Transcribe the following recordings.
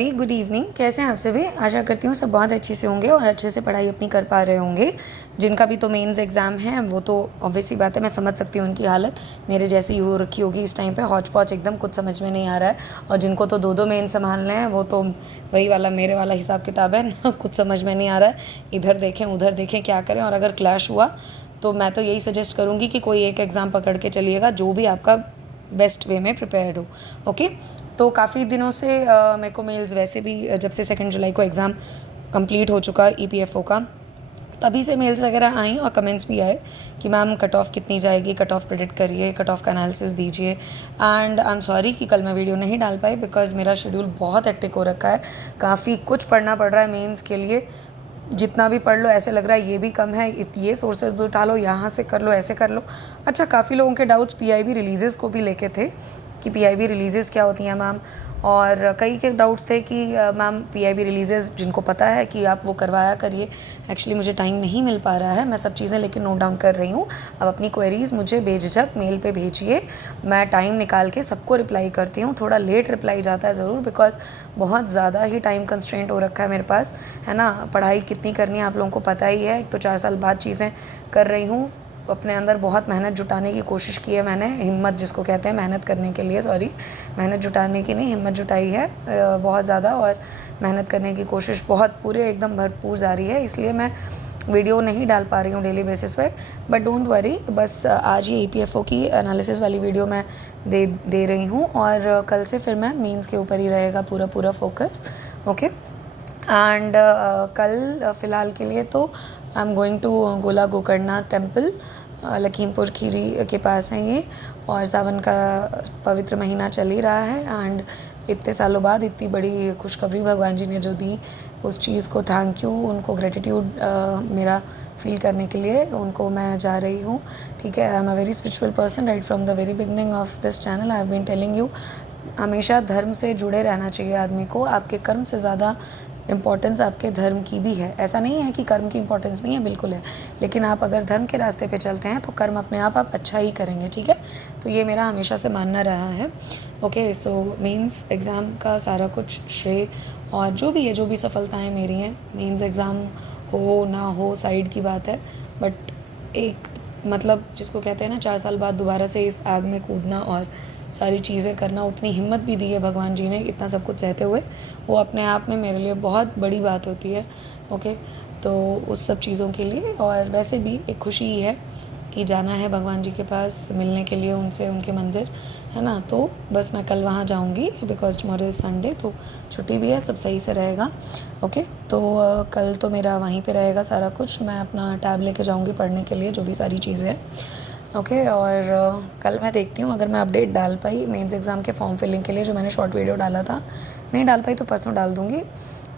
Good evening. कैसे हैं आप सभी? आशा करती हूँ सब बहुत अच्छे से होंगे और अच्छे से पढ़ाई अपनी कर पा रहे होंगे। जिनका भी तो मेंस एग्ज़ाम है वो तो ऑब्वियस सी बात है, मैं समझ सकती हूँ उनकी हालत मेरे जैसी हो रखी होगी इस टाइम पे। हौच पौच एकदम कुछ समझ में नहीं आ रहा है। और जिनको तो दो मेंस संभालने हैं वो तो वही वाला मेरे वाला हिसाब किताब है ना, कुछ समझ में नहीं आ रहा है। इधर देखें उधर देखें क्या करें। और अगर क्लैश हुआ तो मैं तो यही सजेस्ट करूँगी कि कोई एक एग्ज़ाम पकड़ के चलिएगा जो भी आपका बेस्ट वे में प्रिपेयर्ड हो। ओके, तो काफ़ी दिनों से मेरे को मेल्स वैसे भी जब से 2 जुलाई को एग्ज़ाम कंप्लीट हो चुका EPFO का, तभी से मेल्स वगैरह आई और कमेंट्स भी आए कि मैम कट ऑफ कितनी जाएगी, कट ऑफ प्रेडिक्ट करिए, कट ऑफ का एनालिसिस दीजिए। एंड आई एम सॉरी कि कल मैं वीडियो नहीं डाल पाई बिकॉज मेरा शेड्यूल बहुत हेक्टिक हो रखा है। काफ़ी कुछ पढ़ना पड़ रहा है मेंस के लिए। जितना भी पढ़ लो ऐसे लग रहा है ये भी कम है, ये सोर्सेज उठा लो, यहाँ से कर लो, ऐसे कर लो। अच्छा, काफ़ी लोगों के डाउट्स PIB रिलीज़ेस को भी लेके थे कि PIB रिलीज़ेस क्या होती हैं मैम। और कई के डाउट्स थे कि मैम PIB रिलीज़ेस जिनको पता है कि आप वो करवाया करिए। एक्चुअली मुझे टाइम नहीं मिल पा रहा है, मैं सब चीज़ें लेकिन नोट डाउन कर रही हूँ। अब अपनी क्वेरीज़ मुझे बेझिझक मेल पे भेजिए, मैं टाइम निकाल के सबको रिप्लाई करती हूँ। थोड़ा लेट रिप्लाई जाता है ज़रूर बिकॉज बहुत ज़्यादा ही टाइम कंस्ट्रेंट हो रखा है मेरे पास, है ना। पढ़ाई कितनी करनी है आप लोगों को पता ही है। एक तो 4 साल बाद चीज़ें कर रही हूँ, अपने अंदर बहुत मेहनत जुटाने की कोशिश की है मैंने। हिम्मत जिसको कहते हैं मेहनत करने के लिए, सॉरी, मेहनत जुटाने की नहीं, हिम्मत जुटाई है बहुत ज़्यादा। और मेहनत करने की कोशिश बहुत पूरे एकदम भरपूर जारी है। इसलिए मैं वीडियो नहीं डाल पा रही हूँ डेली बेसिस पे, बट डोंट वरी। बस आज ये EPFO की एनालिसिस वाली वीडियो मैं दे रही हूँ और कल से फिर मैं मेंस के ऊपर ही रहेगा पूरा फोकस। ओके, एंड कल फ़िलहाल के लिए तो आई एम गोइंग टू गोला गोकर्ण टेम्पल, लखीमपुर खीरी के पास है ये। और सावन का पवित्र महीना चल ही रहा है एंड इतने सालों बाद इतनी बड़ी खुशखबरी भगवान जी ने जो दी, उस चीज़ को थैंक यू, उनको ग्रेटिट्यूड मेरा फील करने के लिए उनको मैं जा रही हूँ। ठीक है, I am a very spiritual person right from the very beginning of this channel. I have been telling you, हमेशा धर्म से जुड़े रहना चाहिए आदमी को। आपके कर्म से ज़्यादा इम्पोर्टेंस आपके धर्म की भी है। ऐसा नहीं है कि कर्म की इम्पोर्टेंस नहीं है, बिल्कुल है। लेकिन आप अगर धर्म के रास्ते पे चलते हैं तो कर्म अपने आप अच्छा ही करेंगे। ठीक है, तो ये मेरा हमेशा से मानना रहा है। ओके, सो मेंस एग्ज़ाम का सारा कुछ श्रेय और जो भी है, जो भी सफलताएं मेरी हैं, मेंस एग्ज़ाम हो ना हो साइड की बात है, बट एक मतलब जिसको कहते हैं ना 4 साल बाद दोबारा से इस आग में कूदना और सारी चीज़ें करना, उतनी हिम्मत भी दी है भगवान जी ने इतना सब कुछ सहते हुए, वो अपने आप में मेरे लिए बहुत बड़ी बात होती है। ओके, तो उस सब चीज़ों के लिए और वैसे भी एक खुशी ही है कि जाना है भगवान जी के पास मिलने के लिए उनसे, उनके मंदिर, है ना। तो बस मैं कल वहाँ जाऊँगी बिकॉज टुमारो इज़ संडे, तो छुट्टी भी है, सब सही से रहेगा। ओके, तो कल तो मेरा वहीं पे रहेगा सारा कुछ। मैं अपना टैब लेके जाऊँगी पढ़ने के लिए, जो भी सारी चीज़ें हैं। ओके, और कल मैं देखती हूँ अगर मैं अपडेट डाल पाई मेंस एग्ज़ाम के फॉर्म फिलिंग के लिए, जो मैंने शॉर्ट वीडियो डाला था। नहीं डाल पाई तो परसों डाल दूँगी,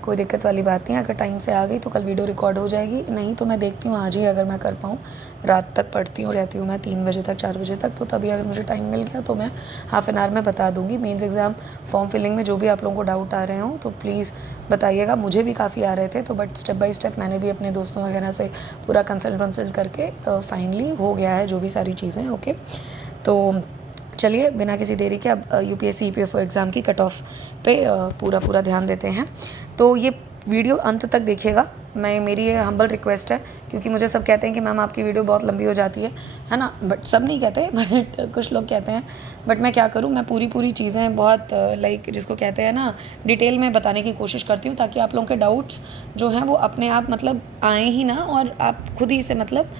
कोई दिक्कत वाली बात नहीं है। अगर टाइम से आ गई तो कल वीडियो रिकॉर्ड हो जाएगी, नहीं तो मैं देखती हूँ आज ही अगर मैं कर पाऊँ। रात तक पढ़ती हूँ, रहती हूँ मैं 3 बजे तक 4 बजे तक, तो तभी अगर मुझे टाइम मिल गया तो मैं हाफ़ एन आवर में बता दूँगी। मेंस एग्ज़ाम फॉर्म फिलिंग में जो भी आप लोगों को डाउट आ रहे हो तो प्लीज़ बताइएगा। मुझे भी काफ़ी आ रहे थे, तो बट स्टेप बाय स्टेप मैंने भी अपने दोस्तों वगैरह से पूरा कंसल्ट करके फाइनली हो गया है जो भी सारी चीज़ें। ओके, तो चलिए बिना किसी देरी के अब UPSC EPFO एग्ज़ाम की कट ऑफ पे पूरा ध्यान देते हैं। तो ये वीडियो अंत तक देखिएगा, मेरी ये हम्बल रिक्वेस्ट है, क्योंकि मुझे सब कहते हैं कि मैम आपकी वीडियो बहुत लंबी हो जाती है ना। बट सब नहीं कहते, बट कुछ लोग कहते हैं। बट मैं क्या करूँ, मैं पूरी चीज़ें बहुत लाइक जिसको कहते हैं ना डिटेल में बताने की कोशिश करती हूँ, ताकि आप लोगों के डाउट्स जो हैं वो अपने आप मतलब आए ही ना, और आप खुद ही से मतलब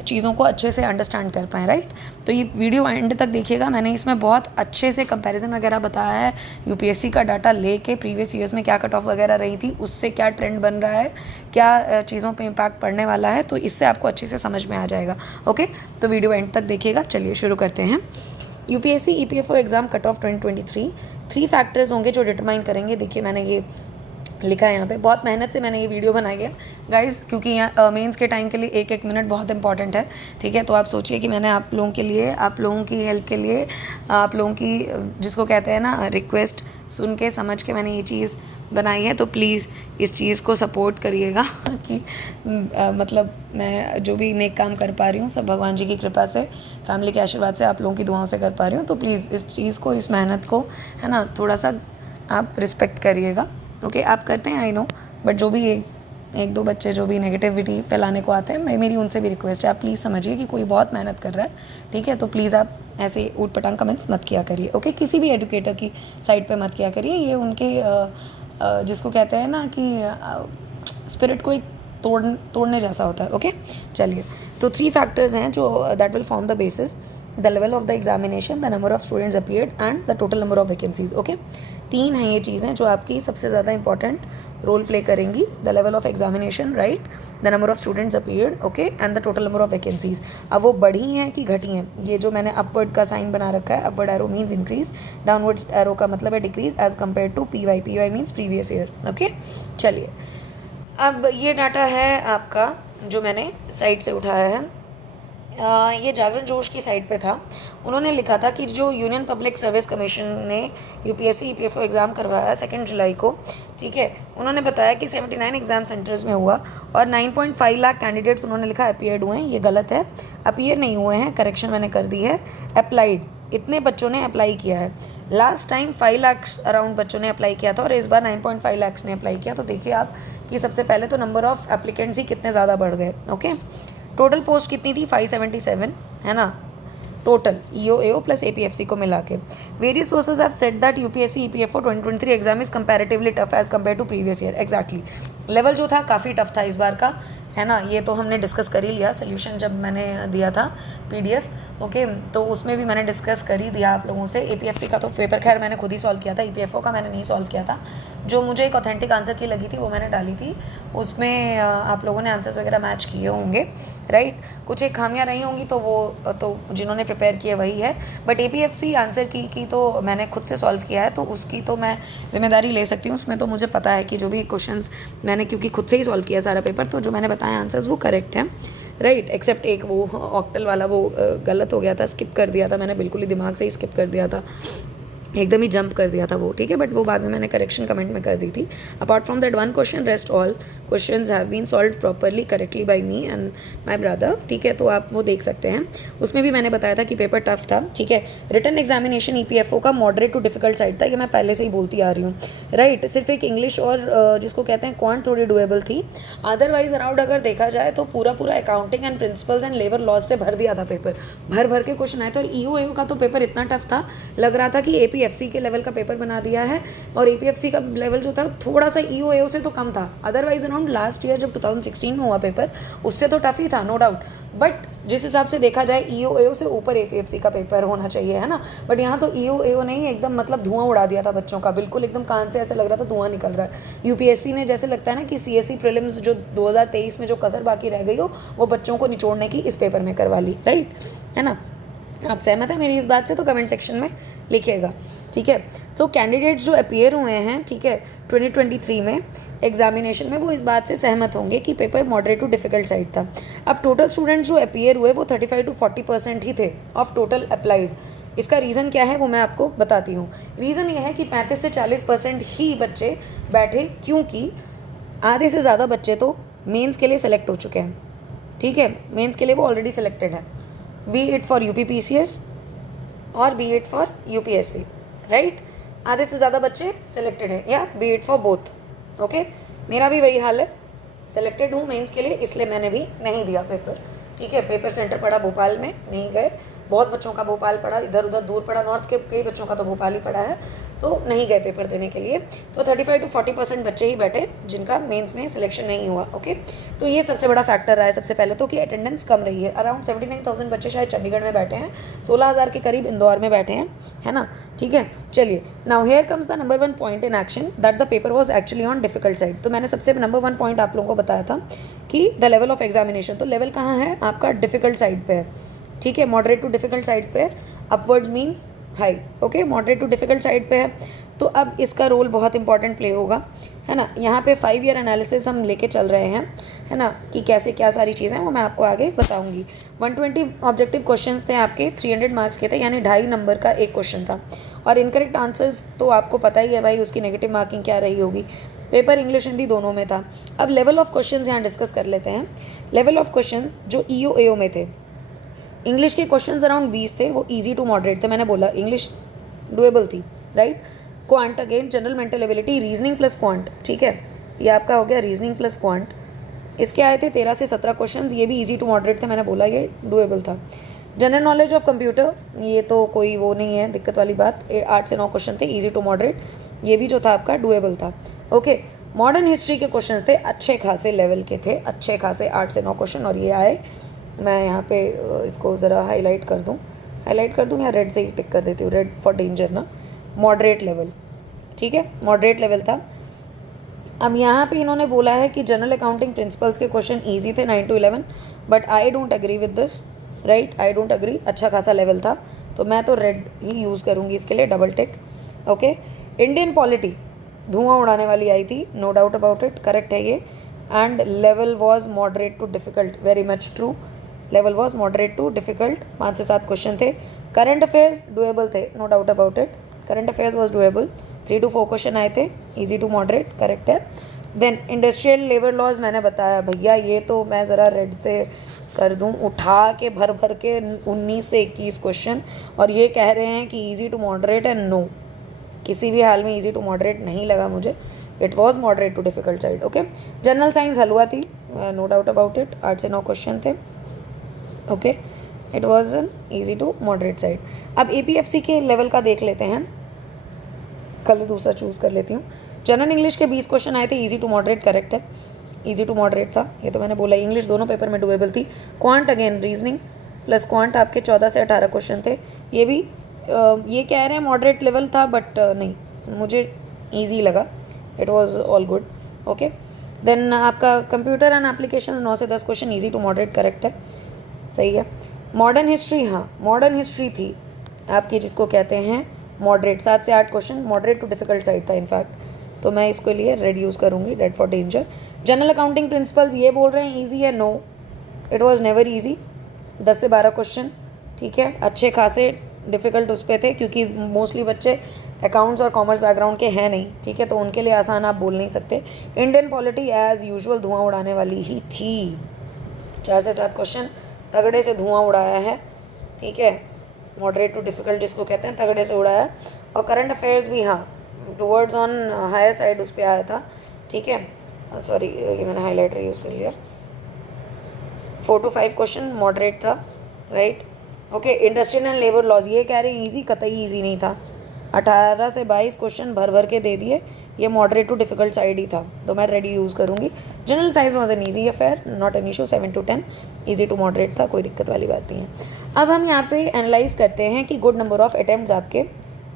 चीज़ों को अच्छे से अंडरस्टैंड कर पाएँ, राइट। तो ये वीडियो एंड तक देखिएगा, मैंने इसमें बहुत अच्छे से कंपैरिजन वगैरह बताया है। UPSC का डाटा लेके प्रीवियस ईयर्स में क्या कट ऑफ वगैरह रही थी, उससे क्या ट्रेंड बन रहा है, क्या चीज़ों पे इम्पैक्ट पड़ने वाला है, तो इससे आपको अच्छे से समझ में आ जाएगा। ओके, तो वीडियो एंड तक देखिएगा। चलिए शुरू करते हैं। UPSC EPFO exam cut off 2023, 3 factors होंगे जो डिटरमाइन करेंगे। देखिए मैंने ये लिखा है यहाँ पे, बहुत मेहनत से मैंने ये वीडियो बनाई है गाइस, क्योंकि यहाँ मेंस के टाइम के लिए एक मिनट बहुत इंपॉर्टेंट है। ठीक है, तो आप सोचिए कि मैंने आप लोगों के लिए, आप लोगों की हेल्प के लिए, आप लोगों की जिसको कहते हैं ना रिक्वेस्ट सुन के समझ के मैंने ये चीज़ बनाई है। तो प्लीज़ इस चीज़ को सपोर्ट करिएगा कि मतलब मैं जो भी नेक काम कर पा रही हूँ सब भगवान जी की कृपा से, फैमिली के आशीर्वाद से, आप लोगों की दुआओं से कर पा रही हूँ। तो प्लीज़ इस चीज़ को, इस मेहनत को, है ना, थोड़ा सा आप रिस्पेक्ट करिएगा। ओके आप करते हैं आई नो, बट जो भी एक दो बच्चे जो भी नेगेटिविटी फैलाने को आते हैं, मेरी उनसे भी रिक्वेस्ट है, आप प्लीज़ समझिए कि कोई बहुत मेहनत कर रहा है, ठीक है, तो प्लीज़ आप ऐसे ऊट पटांग कमेंट्स मत किया करिए, ओके, किसी भी एजुकेटर की साइड पे मत किया करिए, ये उनके जिसको कहते हैं ना कि स्पिरिट को एक तोड़ने जैसा होता है, ओके। चलिए, तो 3 फैक्टर्स हैं जो that will form the basis, the level of the examination, the number of students appeared and the total number of vacancies, okay. 3 हैं ये चीज़ें जो आपकी सबसे ज़्यादा इंपॉर्टेंट रोल प्ले करेंगी, the level of examination, right, the number of students appeared, okay, and the total number of vacancies. अब वो बढ़ी हैं कि घटी हैं, ये जो मैंने अपवर्ड का साइन बना रखा है, upward arrow means increase, downward arrow का मतलब है decrease as compare to P Y means previous year, okay. चलिए, अब ये डाटा है आपका जो मैंने साइट से उठाया है, ये जागरण जोश की साइट पे था, उन्होंने लिखा था कि जो यूनियन पब्लिक सर्विस कमीशन ने यूपीएससी ईपीएफओ एग्ज़ाम करवाया 2 जुलाई को, ठीक है, उन्होंने बताया कि 79 एग्ज़ाम सेंटर्स में हुआ और 9.5 लाख कैंडिडेट्स उन्होंने लिखा अपीयर्ड हुए हैं, ये गलत है, अपीयर नहीं हुए हैं, करेक्शन मैंने कर दी है, अप्लाइड, इतने बच्चों ने अप्लाई किया है। लास्ट टाइम 5 लाख अराउंड बच्चों ने अप्लाई किया था और इस बार 9.5 लाख ने अप्लाई किया, तो देखिए आप कि सबसे पहले तो नंबर ऑफ़ एप्लीकेंट्स ही कितने ज़्यादा बढ़ गए, ओके। टोटल पोस्ट कितनी थी 577, है ना, टोटल EO प्लस APFC को मिला के। Various sources have said that UPSC EPFO 2023 exam is comparatively tough as compare to previous year. Exactly, level जो था काफ़ी टफ था इस बार का, है ना, ये तो हमने डिस्कस कर ही लिया, सोल्यूशन जब मैंने दिया था PDF, ओके, तो उसमें भी मैंने डिस्कस कर ही दिया आप लोगों से। APFC का तो पेपर खैर मैंने खुद ही सॉल्व किया था, EPFO का मैंने नहीं सॉल्व किया था, जो मुझे एक ऑथेंटिक आंसर की लगी थी वो मैंने डाली थी, उसमें आप लोगों ने आंसर्स वगैरह मैच किए होंगे, राइट, कुछ एक खामियां रही होंगी तो वो तो जिन्होंने प्रिपेयर किए वही है, बट APFC आंसर की तो मैंने खुद से सॉल्व किया है, तो उसकी तो मैं जिम्मेदारी ले सकती हूँ, उसमें तो मुझे पता है कि जो भी क्वेश्चंस मैंने क्योंकि खुद से ही सॉल्व किया सारा पेपर, तो जो मैंने बताया आंसर्स वो करेक्ट हैं, राइट, एक्सेप्ट एक वो ऑक्टल वाला वो गलत हो गया था, स्किप कर दिया था मैंने, बिल्कुल ही दिमाग से ही स्किप कर दिया था, एकदम ही जंप कर दिया था वो, ठीक है, बट वो बाद में मैंने करेक्शन कमेंट में कर दी थी। Apart from that 1 question, rest all questions have been solved properly correctly by me and my brother, ठीक है, तो आप वो देख सकते हैं, उसमें भी मैंने बताया था कि पेपर टफ था, ठीक है। रिटन एग्जामिनेशन EPFO का मॉडरेट टू डिफिकल्ट साइड था, ये मैं पहले से ही बोलती आ रही हूँ, राइट, सिर्फ एक इंग्लिश और जिसको कहते हैं क्वांट थोड़ी डुएबल थी, अदरवाइज अराउंड अगर देखा जाए तो पूरा accounting and principles and labour laws से भर दिया था पेपर, भर के क्वेश्चन आए थे, और EO का तो पेपर इतना टफ था, लग रहा था कि APFC के लेवल का पेपर बना दिया है, और APFC का लेवल जो था थोड़ा सा EO से तो कम था, अदरवाइज अराउंड लास्ट ईयर जब 2016 में हुआ पेपर उससे तो टफ ही था, नो डाउट, बट जिस हिसाब से देखा जाए EO से ऊपर APFC का पेपर होना चाहिए, है ना, बट यहाँ तो EO नहीं, एकदम मतलब धुआं उड़ा दिया था बच्चों का, बिल्कुल एकदम कान से ऐसा लग रहा था धुआं निकल रहा है। UPSC ने जैसे लगता है ना कि CSE प्रीलिम्स जो 2023 में जो कसर बाकी रह गई हो वो बच्चों को निचोड़ने की इस पेपर में करवा ली, राइट, है ना। आप सहमत हैं मेरी इस बात से तो कमेंट सेक्शन में लिखिएगा, ठीक है। तो कैंडिडेट्स जो अपीयर हुए हैं, ठीक है, 2023 में एग्जामिनेशन में, वो इस बात से सहमत होंगे कि paper moderate to difficult side था। अब टोटल स्टूडेंट्स जो अपीयर हुए वो 35 to 40% ही थे ऑफ टोटल अप्लाइड। इसका रीज़न क्या है वो मैं आपको बताती हूँ। रीज़न ये है कि 35 से 40% ही बच्चे बैठे, क्योंकि आधे से ज़्यादा बच्चे तो मेंस के लिए सेलेक्ट हो चुके हैं, ठीक है, मेंस के लिए वो ऑलरेडी सेलेक्टेड है, बी इट फॉर UPPCS और B it for UPSC, right, आधे से ज़्यादा बच्चे सेलेक्टेड हैं, या B it for both, okay. मेरा भी वही हाल है, सेलेक्टेड हूँ मेंस के लिए, इसलिए मैंने भी नहीं दिया पेपर, ठीक है। पेपर सेंटर पड़ा भोपाल में, नहीं गए, बहुत बच्चों का भोपाल पड़ा, इधर उधर दूर पड़ा, नॉर्थ के कई बच्चों का तो भोपाल ही पड़ा है, तो नहीं गए पेपर देने के लिए। तो 35 to 40% बच्चे ही बैठे जिनका मेंस में सिलेक्शन नहीं हुआ, ओके। तो ये सबसे बड़ा फैक्टर रहा है सबसे पहले तो, कि अटेंडेंस कम रही है। अराउंड 79,000 बच्चे शायद चंडीगढ़ में बैठे हैं, 16,000 के करीब इंदौर में बैठे हैं, है ना, ठीक है। चलिए, now here comes the number 1 point in action that the paper was actually on difficult side. तो मैंने सबसे नंबर 1 पॉइंट आप लोगों को बताया था कि द लेवल ऑफ एग्जामिनेशन, तो लेवल कहाँ है आपका, डिफिकल्ट साइड पे है, ठीक है, मॉडरेट टू डिफिकल्ट साइड पे, upwards means high, okay, moderate to difficult side पे है। तो अब इसका रोल बहुत इंपॉर्टेंट प्ले होगा, है ना। यहाँ पे 5 ईयर एनालिसिस हम लेके चल रहे हैं, है ना, कि कैसे क्या सारी चीज़ें वो मैं आपको आगे बताऊंगी। 120 ऑब्जेक्टिव क्वेश्चंस थे आपके, 300 मार्क्स के थे, यानी 2.5 नंबर का एक क्वेश्चन था, और इनकरेक्ट आंसर्स तो आपको पता ही है भाई उसकी नेगेटिव मार्किंग क्या रही होगी। पेपर इंग्लिश हिंदी दोनों में था। अब लेवल ऑफ क्वेश्चंस यहाँ डिस्कस कर लेते हैं। लेवल ऑफ क्वेश्चंस जो EO में थे, इंग्लिश के क्वेश्चंस अराउंड 20 थे, वो इजी टू मॉडरेट थे, मैंने बोला इंग्लिश डुएबल थी, right. Quant again general mental ability, reasoning plus quant, ठीक है, ये आपका हो गया रीजनिंग प्लस क्वांट। इसके आए थे 13 से 17 क्वेश्चंस, ये भी इजी टू मॉडरेट थे, मैंने बोला ये डुएबल था। जनरल नॉलेज ऑफ कंप्यूटर, ये तो कोई वो नहीं है दिक्कत वाली बात, 8 से 9 क्वेश्चन थे, इजी टू मॉडरेट, ये भी जो था आपका डुएबल था। ओके, मॉडर्न हिस्ट्री के क्वेश्चंस थे, अच्छे खासे लेवल के थे, अच्छे खासे 8 से 9 क्वेश्चन, और ये आए, मैं यहाँ पे इसको ज़रा हाईलाइट कर दूँ या रेड से ही टिक कर देती हूँ, रेड फॉर डेंजर ना, मॉडरेट लेवल, ठीक है, मॉडरेट लेवल था। अब यहाँ पे इन्होंने बोला है कि जनरल अकाउंटिंग प्रिंसिपल्स के क्वेश्चन इजी थे 9 to 11, but I don't agree with this, right, I don't agree, अच्छा खासा लेवल था, तो मैं तो रेड ही यूज़ करूँगी इसके लिए, double tick. Okay, Indian polity धुआं उड़ाने वाली आई थी, no doubt about it, correct है ये, and level was moderate to difficult, very much true, level was moderate to difficult, 5 से 7 क्वेश्चन थे। करंट अफेयर्स डुएबल थे, no doubt about it, current affairs was doable, 3 to 4 question आए थे, easy to moderate, correct है। Then industrial labour laws मैंने बताया भैया, ये तो मैं ज़रा रेड से कर दूं, उठा के भर के 19 से 21 क्वेश्चन, और ये कह रहे हैं कि easy to moderate, and no, किसी भी हाल में इजी टू मॉडरेट नहीं लगा मुझे, it was moderate to difficult side. Okay, general science हलवा थी, नो डाउट अबाउट इट, 8 से 9 क्वेश्चन थे। Okay, it was an easy to moderate side. अब APFC के लेवल का देख लेते हैं, कल दूसरा चूज़ कर लेती हूँ। जनरल इंग्लिश के 20 क्वेश्चन आए थे, इजी टू मॉडरेट, करेक्ट है, इजी टू मॉडरेट था, ये तो मैंने बोला। इंग्लिश दोनों पेपर में डुएबल थी। Quant again reasoning plus quant आपके 14 से 18 क्वेश्चन थे, ये भी ये कह रहे हैं मॉडरेट लेवल था, बट नहीं, मुझे ईजी लगा, it was all good. Okay, then आपका कंप्यूटर एंड एप्लीकेशंस 9 से 10 question, easy to moderate, correct है, सही है। मॉडर्न हिस्ट्री, हाँ मॉडर्न हिस्ट्री थी आपकी, जिसको कहते हैं मॉडरेट, 7 से 8 question, moderate to difficult side था इनफैक्ट, तो मैं इसके लिए रेड यूज़ करूँगी, red for danger. General accounting principles, ये बोल रहे हैं ईजी है, no, it was never easy, 10 से 12 क्वेश्चन, ठीक है, अच्छे खासे डिफ़िकल्ट उस पर थे, क्योंकि मोस्टली बच्चे अकाउंट्स और कॉमर्स बैकग्राउंड के हैं नहीं, ठीक है, तो उनके लिए आसान आप बोल नहीं सकते। इंडियन पॉलिटी एज़ यूजुअल धुआं उड़ाने वाली ही थी, 4 से 7 क्वेश्चन तगड़े से धुआं उड़ाया है, ठीक है, मॉडरेट टू डिफ़िकल्ट जिसको कहते हैं, तगड़े से उड़ाया। और करंट अफेयर्स भी हाँ टूवर्ड्स ऑन हायर साइड उस पर आया था, ठीक है, सॉरी ये मैंने हाईलाइटर यूज़ कर लिया। 4 to 5 क्वेश्चन मॉडरेट था, right. Okay, industrial and labour laws, ये कह रहे हैं ईजी, कतई ईजी नहीं था, 18 से 22 क्वेश्चन भर के दे दिए, ये मॉडरेट टू डिफ़िकल्ट साइड ही था, तो मैं रेडी यूज़ करूँगी। General science was an easy affair, not an issue, 7 to 10 easy to moderate था, कोई दिक्कत वाली बात नहीं है। अब हम यहाँ पे एनालाइज करते हैं कि गुड नंबर ऑफ अटैम्प्ट्स आपके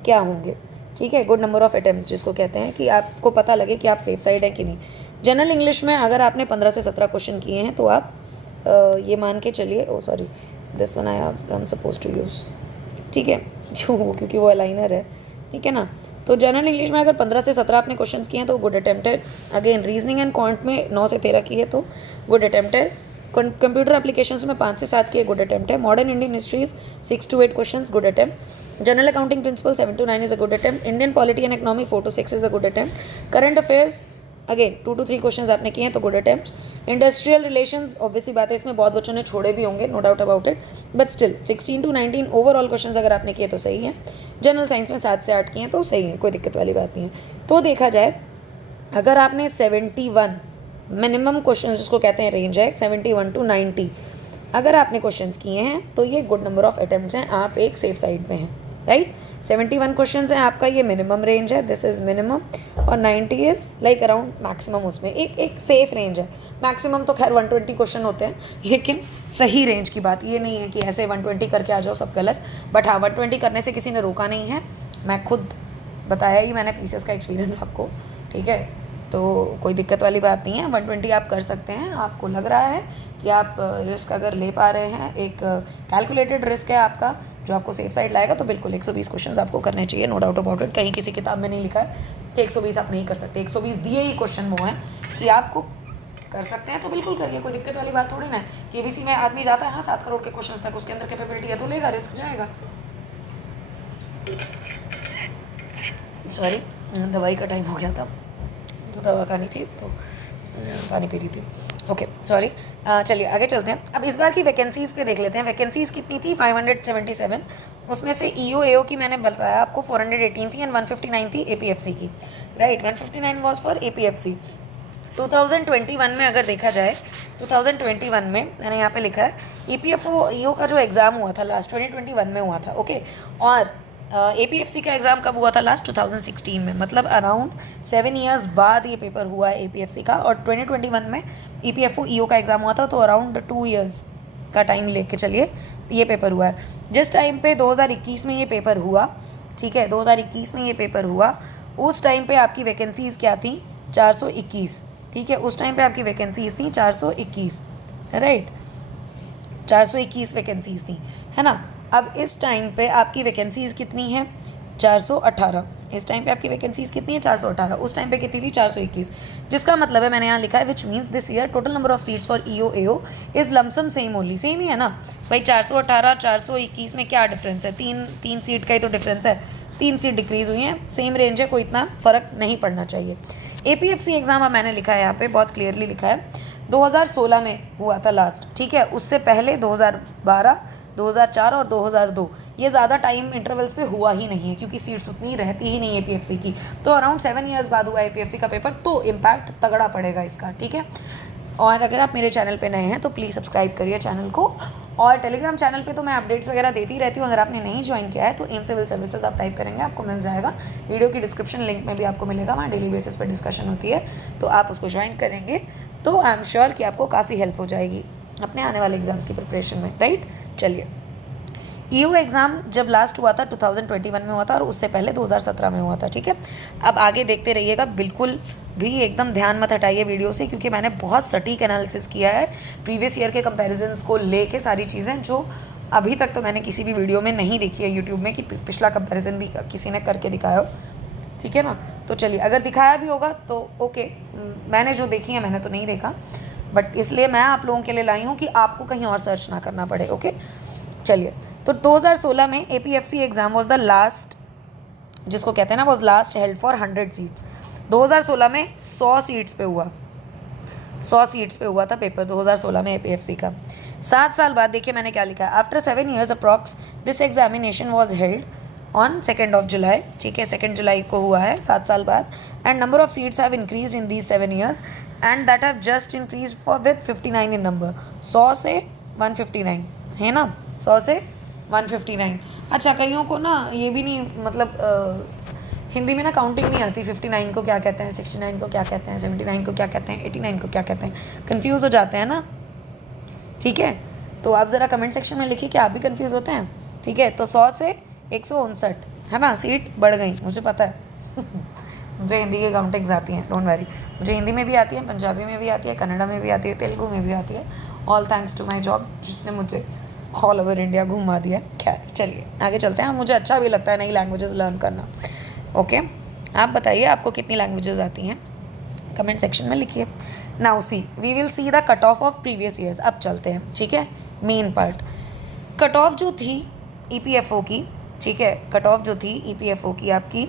क्या होंगे, ठीक है, गुड नंबर ऑफ अटैम्प्ट्स जिसको कहते हैं, कि आपको पता लगे कि आप सेफ साइड है कि नहीं। जनरल इंग्लिश में अगर आपने 15 से 17 क्वेश्चन किए हैं, तो आप ये मान के चलिए, oh sorry this one I am suppose to use, ठीक है, क्योंकि वो अलाइनर है, ठीक है ना। तो जनरल इंग्लिश में अगर 15 से 17 आपने क्वेश्चंस किए हैं, तो गुड अटैम्प्ट है। अगेन रीजनिंग एंड क्वांट में 9 से 13 किए, तो गुड अटैम्प्ट है। कंप्यूटर एप्लीकेशंस में 5 से 7 किए, गुड अटैम्प्ट है। Modern Indian histories 6 to 8 questions, good attempt. General accounting principle 7 to 9 is a good attempt. Indian polity and economy 4 to 6 is a good attempt. Current affairs again 2 to 3 questions आपने किए हैं, तो good attempts. Industrial relations obviously बात है, इसमें बहुत बच्चों ने छोड़े भी होंगे, no doubt about it, but still 16 to 19 overall questions अगर आपने किए तो सही है। जनरल साइंस में 7 से 8 किए हैं, तो सही है, कोई दिक्कत वाली बात नहीं है। तो देखा जाए, अगर आपने 71 मिनिमम क्वेश्चन जिसको कहते हैं रेंज है 71 to 90, अगर आपने क्वेश्चंस किए हैं, तो ये गुड नंबर ऑफ अटैम्प्ट्स हैं, आप एक सेफ साइड में हैं, राइट। 71 क्वेश्चंस हैं, आपका ये मिनिमम रेंज है, दिस इज़ मिनिमम, और 90 इज़ लाइक अराउंड मैक्सिमम, उसमें एक सेफ रेंज है। मैक्सिमम तो खैर 120 क्वेश्चन होते हैं, लेकिन सही रेंज की बात ये नहीं है कि ऐसे 120 करके आ जाओ सब गलत, बट हाँ 120 करने से किसी ने रोका नहीं है, मैं खुद बताया ही मैंने पीसेस का एक्सपीरियंस आपको, ठीक है, तो कोई दिक्कत वाली बात नहीं है। 120 आप कर सकते हैं, आपको लग रहा है कि आप रिस्क अगर ले पा रहे हैं, एक कैलकुलेटेड रिस्क है आपका जो आपको सेफ साइड लाएगा, तो बिल्कुल 120 क्वेश्चन आपको करने चाहिए, नो डाउट अबाउट इट। कहीं किसी किताब में नहीं लिखा है कि 120 आप नहीं कर सकते, 120 दिए ही क्वेश्चन वो हैं कि आपको कर सकते हैं, तो बिल्कुल करिए, कोई दिक्कत वाली बात थोड़ी ना है। KBC में आदमी जाता है ना 7 करोड़ के क्वेश्चन तक, उसके अंदर कैपेबिलिटी है तो लेगा, रिस्क जाएगा। सॉरी, दवाई का टाइम हो गया था, तो दवा खानी थी, तो पानी पी रही थी। ओके सॉरी, चलिए आगे चलते हैं। अब इस बार की वैकेंसीज़ पे देख लेते हैं। वैकेंसीज़ कितनी थी? 577। उसमें से ईओ एओ की मैंने बताया आपको 418 थी एंड 159 थी एपीएफसी की, राइट। 159 was for APFC. 2021 में अगर देखा जाए, 2021 में मैंने यहाँ पे लिखा है ईपीएफओ ईओ का जो एग्ज़ाम हुआ था लास्ट 2021 में हुआ था, ओके। और एपीएफसी का एग्ज़ाम कब हुआ था? लास्ट 2016 में, मतलब अराउंड 7 ईयर्स बाद ये पेपर हुआ है एपीएफसी का। और 2021 में ईपीएफओ ईओ का एग्ज़ाम हुआ था, तो अराउंड 2 ईयर्स का टाइम लेके चलिए ये पेपर हुआ है। जिस टाइम पे 2021 में ये पेपर हुआ, ठीक है, 2021 में ये पेपर हुआ, उस टाइम पे आपकी वैकेंसीज़ क्या थी? 421, ठीक है। उस टाइम पे आपकी वैकेंसीज़ थी 421, राइट, 421 वैकेंसीज़ थी, है ना। अब इस टाइम पे आपकी वैकेंसीज़ कितनी है? 418। इस टाइम पे आपकी वैकेंसीज़ कितनी है? 418। उस टाइम पे कितनी थी? 421। जिसका मतलब है, मैंने यहाँ लिखा है which means this year total number of seats for EO AO is lump sum same only. Same ही है ना भाई, 418 421 में क्या डिफरेंस है? तीन सीट का ही तो डिफरेंस है। 3 सीट डिक्रीज़ हुई हैं, सेम रेंज है, कोई इतना फ़र्क नहीं पड़ना चाहिए। एपीएफसी एग्ज़ाम अब मैंने लिखा है यहाँ पे, बहुत क्लियरली लिखा है 2016 में हुआ था लास्ट, ठीक है। उससे पहले 2012, 2004 और 2002, ये ज़्यादा टाइम इंटरवल्स पे हुआ ही नहीं है, क्योंकि सीट्स उतनी रहती ही नहीं है एपीएफसी की। तो अराउंड 7 ईयर्स बाद हुआ एपीएफसी का पेपर, तो इम्पैक्ट तगड़ा पड़ेगा इसका, ठीक है। और अगर आप मेरे चैनल पे नए हैं तो प्लीज़ सब्सक्राइब करिए चैनल को। और टेलीग्राम चैनल पे तो मैं अपडेट्स वगैरह देती रहती हूँ। अगर आपने नहीं ज्वाइन किया है तो एम सिविल सर्विसेज आप टाइप करेंगे, आपको मिल जाएगा। वीडियो की डिस्क्रिप्शन लिंक में भी आपको मिलेगा, वहाँ डेली बेसिस पर डिस्कशन होती है, तो आप उसको ज्वाइन करेंगे तो आई एम श्योर कि आपको काफ़ी हेल्प हो जाएगी अपने आने वाले एग्जाम्स की प्रिपरेशन में, राइट। चलिए, ईओ एग्ज़ाम जब लास्ट हुआ था 2021 में हुआ था, और उससे पहले 2017 में हुआ था, ठीक है। अब आगे देखते रहिएगा, बिल्कुल भी एकदम ध्यान मत हटाइए वीडियो से, क्योंकि मैंने बहुत सटीक एनालिसिस किया है प्रीवियस ईयर के कंपैरिजन्स को लेके, सारी चीज़ें जो अभी तक तो मैंने किसी भी वीडियो में नहीं देखी है यूट्यूब में, कि पिछला कंपैरिजन भी किसी ने करके दिखाया हो, ठीक है ना। तो चलिए, अगर दिखाया भी होगा तो ओके, मैंने जो देखी है मैंने तो नहीं देखा, बट इसलिए मैं आप लोगों के लिए लाई हूँ कि आपको कहीं और सर्च ना करना पड़े, ओके। चलिए, तो 2016 में APFC exam was the last, जिसको कहते हैं ना, was last held for 100 seats. 2016 में 100 सीट्स पे हुआ, 100 सीट्स पे हुआ था पेपर 2016 में एपीएफसी का। 7 साल बाद देखिए मैंने क्या लिखा है, after 7 years approx this examination was held on 2 जुलाई, ठीक है, 2 जुलाई को हुआ है 7 साल बाद। And number of seats have increase in these 7 years and that have just increase for with 59 in number, 100 से 159 है ना, 100 से 159। अच्छा, कईयों को ना ये भी नहीं, मतलब हिंदी में ना काउंटिंग नहीं आती, 59 को क्या कहते हैं, 69 को क्या कहते हैं, 79 को क्या कहते हैं, 89 को क्या कहते हैं, कन्फ्यूज़ हो जाते हैं ना, ठीक है। तो आप ज़रा कमेंट सेक्शन में लिखिए कि आप भी कन्फ्यूज़ होते हैं, ठीक है। तो 100 से 159 है ना, सीट बढ़ गई, मुझे पता है मुझे हिंदी की काउंटिंग्स आती हैं, डोंट वरी। मुझे हिंदी में भी आती है, पंजाबी में भी आती है, कन्नड़ा में भी आती है, तेलुगु में भी आती है। All thanks to my job, जिसने मुझे ऑल ओवर इंडिया घुमा दिया। खैर चलिए आगे चलते हैं। मुझे अच्छा भी लगता है नई लैंग्वेजेस लर्न करना, ओके। आप बताइए आपको कितनी लैंग्वेजेस आती हैं, कमेंट सेक्शन में लिखिए। Now see we will see the cut off of previous years. अब चलते हैं, ठीक है, मेन पार्ट। कट ऑफ जो थी ईपीएफओ की, ठीक है, कट ऑफ जो थी ईपीएफओ की आपकी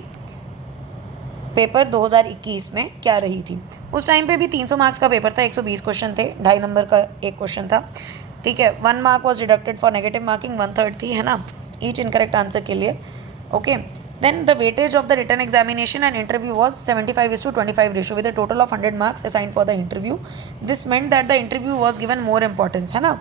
पेपर 2021 में क्या रही थी। उस टाइम पे भी 300 मार्क्स का पेपर था, 120 क्वेश्चन थे, 2.5 नंबर का एक क्वेश्चन था, ठीक है। 1 mark was deducted for negative marking, 1/3 थी, है ना, ईच इनकरेक्ट आंसर के लिए, okay. Then the weightage of the written examination and interview was 75:25 ratio with a total of 100 marks assigned for the interview. This meant that the interview was given more importance, है ना,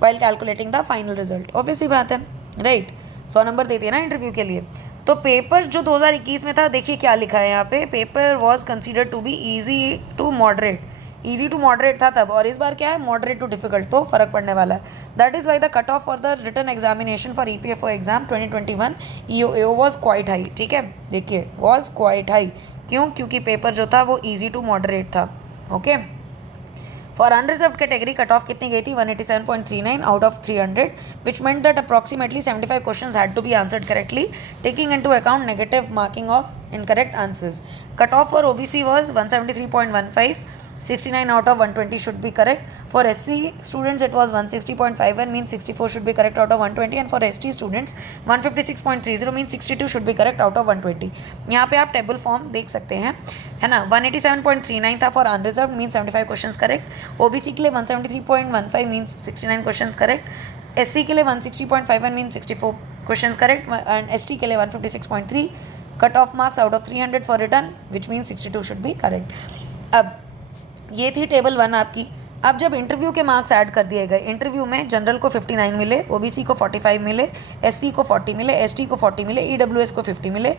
while calculating the final result. Obviously बात है, right. 100 number देते हैं ना interview के लिए। तो पेपर जो 2021 में था, देखिए क्या लिखा है यहाँ पे, paper was considered to be easy to moderate, easy to moderate था तब, और इस बार क्या है, मॉडरेट टू डिफिकल्ट, तो फर्क पड़ने वाला है। That is why the cut off for the written examination for EPFO exam 2021 EO was quite high, ठीक है, देखिए वॉज क्वाइट हाई। क्यों? क्योंकि पेपर जो था वो ईजी टू मॉडरेट था, okay. For unreserved category cut off कितनी गई थी, 187.39 out of 300, which meant that approximately 75 questions had to be answered correctly, taking into account negative marking of incorrect answers. Cut off for OBC was 173.15, 69 out of 120 should be correct. For SC students it was 160.51 means 64 should be correct out of 120, and for ST students 156.30 means 62 should be correct out of 120. यहाँ पे आप table form देख सकते हैं, है ना. 187.39 था for unreserved mean 75 questions correct. OBC के लिए 173.15 मीन्स 69 क्वेश्चंस करेक्ट. एससी के लिए 160.51 mean 64 questions correct, and ST के लिए 156.3. Cut off marks out of 300 for return which means 62 should be correct. अब ये थी टेबल 1 आपकी. अब जब इंटरव्यू के मार्क्स ऐड कर दिए गए, इंटरव्यू में जनरल को 59 मिले, ओबीसी को 45 मिले, एससी को 40 मिले, एसटी को 40 मिले, ईडब्ल्यूएस को 50 मिले,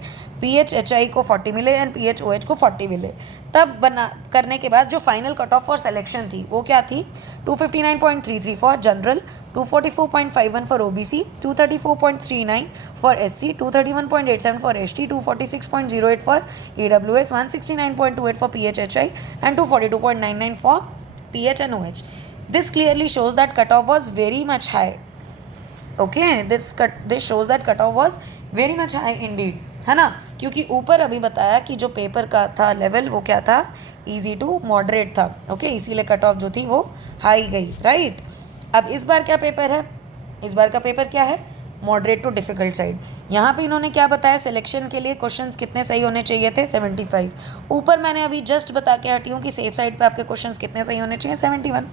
पीएचएचआई को 40 मिले एंड पीएचओएच को 40 मिले. तब बना करने के बाद जो final cut off for selection थी वो क्या थी? 259.33 for general, 244.51 for OBC, 234.39 for SC, 231.87 for ST, 246.08 for EWS, 169.28 for PHHI and 242.99 for PH and OH. This clearly shows that cutoff was very much high. Okay, this shows that cutoff was very much high indeed, है ना. क्योंकि ऊपर अभी बताया कि जो paper का था लेवल वो क्या था? इजी टू मॉडरेट था. ओके, इसीलिए कट ऑफ जो थी वो हाई गई, राइट. अब इस बार क्या पेपर है? इस बार का पेपर क्या है? Moderate to difficult side. यहाँ पे इन्होंने क्या बताया? सिलेक्शन के लिए क्वेश्चंस कितने सही होने चाहिए थे? 75. ऊपर मैंने अभी जस्ट बता के हटी हूँ कि सेफ साइड पे आपके क्वेश्चंस कितने सही होने चाहिए? 71.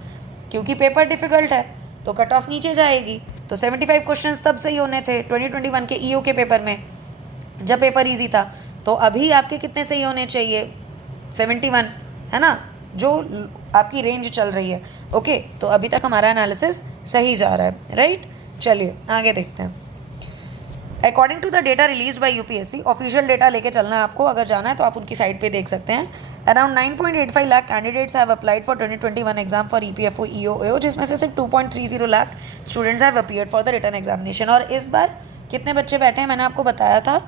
क्योंकि पेपर डिफिकल्ट है तो कट ऑफ नीचे जाएगी. तो 75 क्वेश्चंस तब सही होने थे 2021 के ईओ के पेपर में, जब पेपर ईजी था. तो अभी आपके कितने सही होने चाहिए? 71, है ना, जो आपकी रेंज चल रही है. ओके, तो अभी तक हमारा एनालिसिस सही जा रहा है, राइट. चलिए आगे देखते हैं. According to the data release by UPSC, official data लेके चलना है आपको. अगर जाना है तो आप उनकी साइट पे देख सकते हैं. Around 9.85 lakh candidates have applied for 2021 exam for EPFO EO, जिसमें से सिर्फ 2.30 lakh students have appeared for the written examination. और इस बार कितने बच्चे बैठे हैं? मैंने आपको बताया था,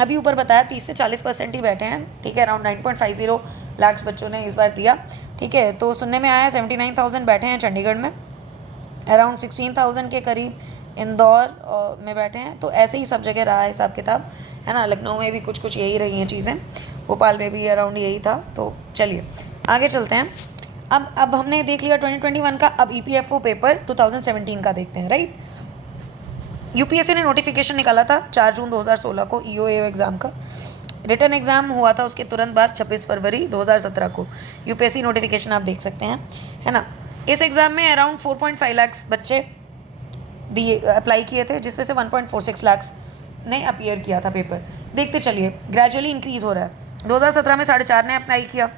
अभी ऊपर बताया 30 से 40% ही बैठे हैं. ठीक है, अराउंड 9.50 लाख बच्चों ने इस बार दिया. ठीक है, तो सुनने में आया 79,000 बैठे हैं चंडीगढ़ में, अराउंड 16,000 के करीब इंदौर में बैठे हैं. तो ऐसे ही सब जगह रहा है हिसाब किताब, है ना. लखनऊ में भी कुछ कुछ यही रही हैं चीज़ें, भोपाल में भी अराउंड यही था. तो चलिए आगे चलते हैं. अब हमने देख लिया 2021 का. अब ईपीएफओ पेपर 2017 का देखते हैं, राइट. यूपीएससी ने नोटिफिकेशन निकाला था 4 जून 2016 को ईओ एग्ज़ाम का. रिटर्न एग्ज़ाम हुआ था उसके तुरंत बाद 26 फरवरी 2017 को. यूपीएससी नोटिफिकेशन आप देख सकते हैं, है ना. इस एग्ज़ाम में अराउंड 4.5 लाख बच्चे दिए अप्लाई किए थे, जिसमें से 1.46 लाख ने अपीयर किया था पेपर. देखते चलिए, ग्रेजुअली इंक्रीज़ हो रहा है. 2017 में 4.5 ने अप्लाई किया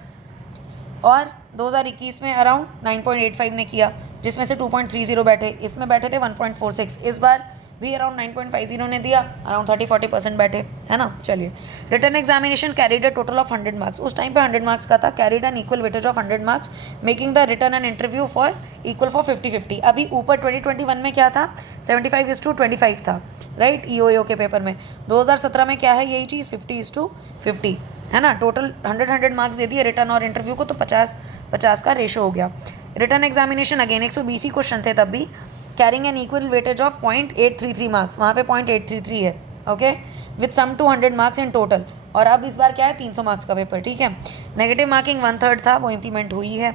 और 2021 में अराउंड 9.85 ने किया, जिसमें से 2.30 बैठे. इसमें बैठे थे 1.46. इस बार भी अराउंड 9.50 ने दिया, अराउंड 30-40% बैठे, है ना. चलिए, written examination carried a total of 100 marks. उस टाइम पे 100 मार्क्स का था. Carried an equal weightage of 100 marks, making the written and interview for equal for 50-50. अभी ऊपर 2021 में क्या था? 75:25 था, राइट, ईओ के पेपर में. 2017 में क्या है? यही चीज़ 50:50, है ना. टोटल 100 मार्क्स दे दिए रिटर्न और इंटरव्यू को, तो 50 का रेशो हो गया. रिटर्न एग्जामिनेशन अगेन 120 ही क्वेश्चन थे तब भी, carrying an equal weightage of 0.833 marks. वहाँ पे 0.833 है, okay, with some 200 marks in total. और अब इस बार क्या है? 300 मार्क्स का पेपर. ठीक है, नेगेटिव मार्किंग 1/3 था, वो इंप्लीमेंट हुई है.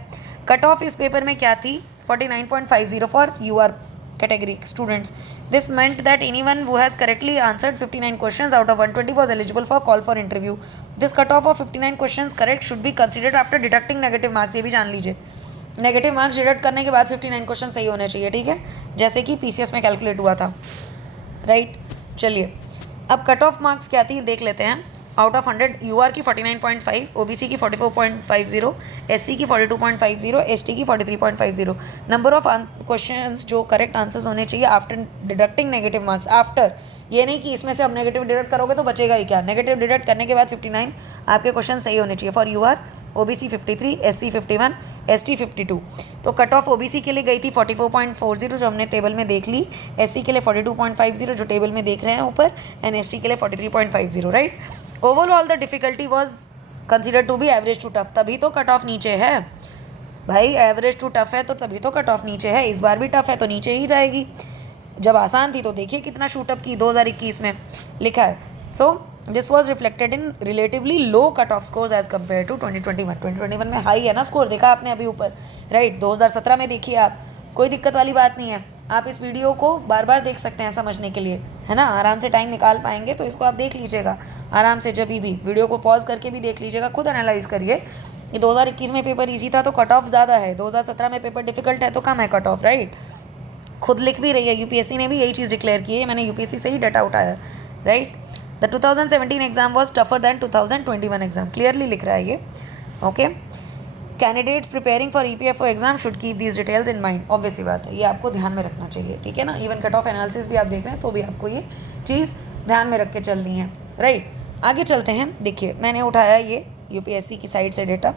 कट ऑफ इस पेपर में क्या थी? 49.50 for UR category students. This meant that anyone who has correctly answered 59 questions out of 120 was eligible for call for interview. This cutoff of 59 questions correct should be considered after deducting negative marks. ये भी जान लीजिए, negative marks deduct करने के बाद 59 question सही होने चाहिए. ठीक है, जैसे कि पीसीएस में कैलकुलेट हुआ था, राइट. चलिए, अब कट ऑफ मार्क्स क्या थी देख लेते हैं. आउट ऑफ 100 यूआर की 49.5, ओबीसी की 44.50, एससी की 42.50, एसटी की 43.50. नंबर ऑफ क्वेश्चंस जो करेक्ट आंसर्स होने चाहिए after deducting negative marks. After, ये नहीं कि इसमें से अब नेगेटिव डिडक्ट करोगे तो बचेगा ही क्या. नेगेटिव डिडक्ट करने के बाद 59 आपके क्वेश्चन सही होने चाहिए. For UR OBC 53, SC 51, ST 52. तो कट ऑफ ओबीसी के लिए गई थी 44.40 जो हमने टेबल में देख ली, एससी के लिए 42.50 जो टेबल में देख रहे हैं ऊपर, एंड एसटी के लिए 43.50, right. Overall the difficulty was considered to be average to tough. तभी तो कट ऑफ नीचे है भाई, एवरेज टू टफ है तो तभी तो कट ऑफ नीचे है. इस बार भी टफ है तो नीचे ही जाएगी. जब आसान थी तो देखिए कितना शूटअप की 2021 में लिखा है. So this was reflected in relatively low cut off scores as compare to 2021 में हाई है ना स्कोर, देखा आपने अभी ऊपर, राइट। 2017 में देखिए आप, कोई दिक्कत वाली बात नहीं है। आप इस वीडियो को बार बार देख सकते हैं समझने के लिए, है ना, आराम से टाइम निकाल पाएंगे तो इसको आप देख लीजिएगा आराम से, जब भी वीडियो को पॉज करके भी देख लीजिएगा, खुद एनालाइज करिए कि 2021 में पेपर ईजी था तो कट ऑफ ज़्यादा है, 2017 में पेपर डिफिकल्ट है तो कम है कट ऑफ, राइट। खुद लिख भी रही है, यूपीएससी ने भी यही चीज़ डिक्लेयर की है, मैंने यूपीएससी से ही डाटा उठाया, right. The 2017 exam was tougher than 2021 exam, clearly लिख रहा है ये, okay. Candidates preparing for EPFO exam should keep these details in mind, obviously बात है, ये आपको ध्यान में रखना चाहिए, ठीक है ना। इवन कट ऑफ एनालिसिस भी आप देख रहे हैं तो भी आपको ये चीज़ ध्यान में रख के चलनी है, राइट। आगे चलते हैं, देखिए मैंने उठाया ये यूपीएससी की साइड से डेटा।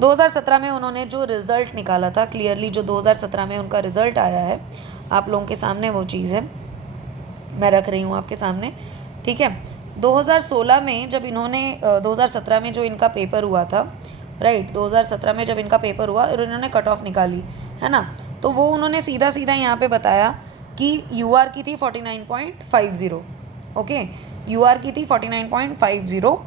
2017 में उन्होंने जो रिज़ल्ट निकाला था, क्लियरली जो 2017 में उनका रिज़ल्ट आया है आप लोगों के सामने, वो चीज़ है मैं रख रही हूँ आपके सामने, ठीक है। 2016 में जब इन्होंने 2017 में जो इनका पेपर हुआ था, राइट, 2017 में जब इनका पेपर हुआ और इन्होंने कट ऑफ निकाली, है ना, तो वो उन्होंने सीधा सीधा यहाँ पे बताया कि यूआर की थी 49.50, ओके, यूआर की थी 49.50,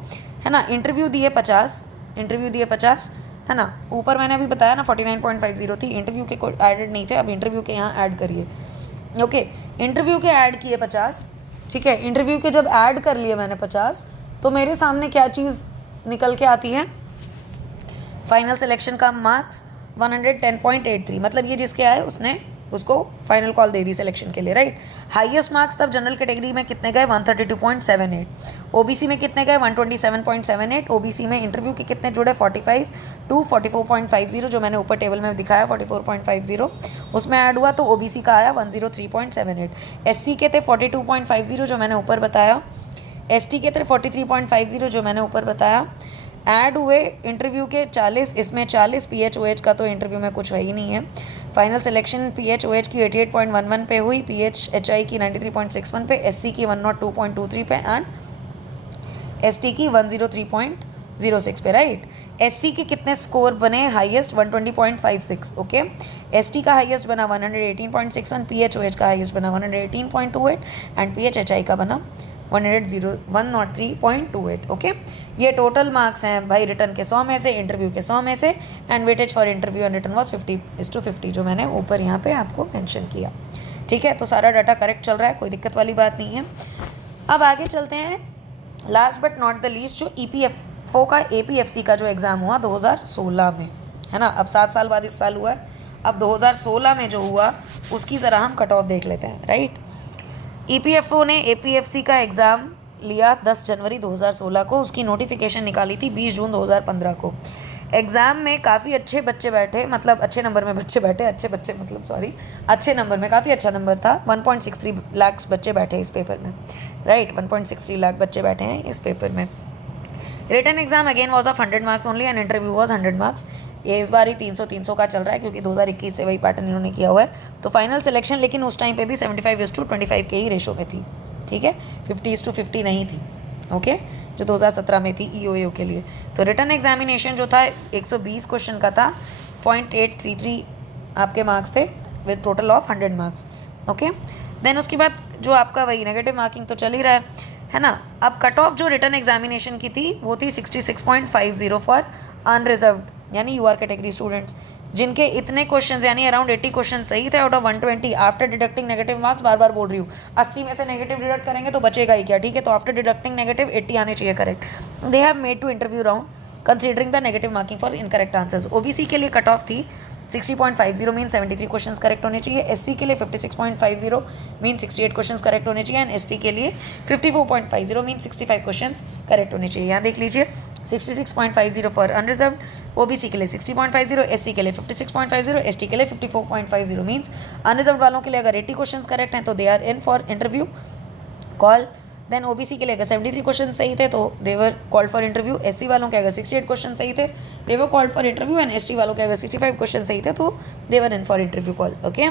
है ना। इंटरव्यू दिए 50, है ना। ऊपर मैंने अभी बताया ना 49.50 थी, इंटरव्यू के कोई एडेड नहीं थे, अब इंटरव्यू के यहाँ ऐड करिए, ओके। इंटरव्यू के ऐड किए 50, ठीक है। इंटरव्यू के जब ऐड कर लिए मैंने 50, तो मेरे सामने क्या चीज़ निकल के आती है, फाइनल सिलेक्शन का मार्क्स 110.83, मतलब ये जिसके आए उसने उसको फाइनल कॉल दे दी सिलेक्शन के लिए, राइट। हाईएस्ट मार्क्स तब जनरल कैटेगरी में कितने गए, 132.78, ओबीसी में कितने गए, 127.78, ओबीसी में इंटरव्यू के कितने जुड़े, 45 टू 44.50, जो मैंने ऊपर टेबल में दिखाया 44.50, उसमें ऐड हुआ तो ओबीसी का आया 103.78, एससी के थे 42.50 जो मैंने ऊपर बताया, एसटी के थे 43.50 जो मैंने ऊपर बताया, ऐड हुए इंटरव्यू के 40, इसमें 40 पीएचओएच का तो इंटरव्यू में कुछ है ही नहीं है। फाइनल सिलेक्शन पीएचओएच की 88.11 पे हुई, पीएचएचआई की 93.61 पे, एससी की 102.23 पे एंड एसटी की 103.06 पे, राइट। एससी के कितने स्कोर बने हाईएस्ट, 120.56, ओके। एसटी का हाईएस्ट बना 118.61, पीएचओएच का हाईएस्ट बना 118.28 एंड पीएचएचआई का बना 103.28, ओके। ये टोटल मार्क्स हैं भाई रिटर्न के 100 में से, इंटरव्यू के 100 में से, and weightage for interview and return was 50:50 जो मैंने ऊपर यहाँ पे आपको मेंशन किया, ठीक है। तो सारा डाटा करेक्ट चल रहा है, कोई दिक्कत वाली बात नहीं है। अब आगे चलते हैं, last but not the least, जो ईपीएफओ का एपीएफसी का जो एग्ज़ाम हुआ 2016 में, है ना। अब 7 साल बाद इस साल हुआ है, अब 2016 में जो हुआ उसकी ज़रा हम कट ऑफ देख लेते हैं, राइट। ईपीएफओ ने एपीएफसी का एग्ज़ाम लिया 10 जनवरी 2016 को, उसकी नोटिफिकेशन निकाली थी 20 जून 2015 को। एग्ज़ाम में काफ़ी अच्छे बच्चे बैठे, मतलब अच्छे नंबर में बच्चे बैठे, अच्छे बच्चे मतलब सॉरी, अच्छे नंबर में, काफ़ी अच्छा नंबर था, 1.63 लाख बच्चे बैठे इस पेपर में, राइट। 1.63 लाख बच्चे बैठे हैं इस पेपर में। Written exam again was of 100 marks only and interview was 100 marks. ये इस बार ही 300 का चल रहा है क्योंकि 2021 से वही पैटर्न इन्होंने किया हुआ है। तो फाइनल सिलेक्शन लेकिन उस टाइम पे भी 75:25 के ही रेशो में थी, ठीक है, 50:50 नहीं थी, ओके, जो 2017 में थी ईओएओ के लिए। तो रिटन एग्जामिनेशन जो था 120 क्वेश्चन का था, 0.833 आपके मार्क्स थे with total of 100 marks, okay. Then उसके बाद जो आपका वही नेगेटिव मार्किंग तो चल ही रहा है ना। अब कट ऑफ जो रिटन एग्जामिनेशन की थी वो थी 66.50 फॉर अनरिजर्व्ड यानी यूआर कैटेगरी स्टूडेंट्स, जिनके इतने क्वेश्चंस यानी अराउंड 80 क्वेश्चन सही थे out of 120 after deducting negative marks. बार बार बोल रही हूँ, 80 में से नेगेटिव डिडक्ट करेंगे तो बचेगा ही क्या, ठीक है। तो आफ्टर डिडक्टिंग नेगेटिव 80 आने चाहिए correct. They have made to interview round considering the negative marking for incorrect answers. OBC के लिए कट ऑफ थी 60.50 मीन 73 क्वेश्चंस करेक्ट होने चाहिए। एससी के लिए 56.50 मीन 68 क्वेश्चंस करेक्ट होने चाहिए एंड एसटी के लिए 54.50 मीन 65 क्वेश्चंस करेक्ट होने चाहिए। यहाँ देख लीजिए 66.50 फॉर अनरिजर्व्ड, ओबीसी के लिए 60.50, एससी के लिए 56.50, एसटी के लिए 54.50 मीन्स अनरिजर्व्ड वालों के लिए अगर 80 क्वेश्चंस करेक्ट हैं तो they are in for interview call. Then OBC के लिए अगर 73 क्वेश्चन सही थे तो they were called for interview. SC वालों के अगर 68 क्वेश्चन सही थे they were called for interview and ST वालों के अगर 65 क्वेश्चन सही थे तो they were in for interview call, okay.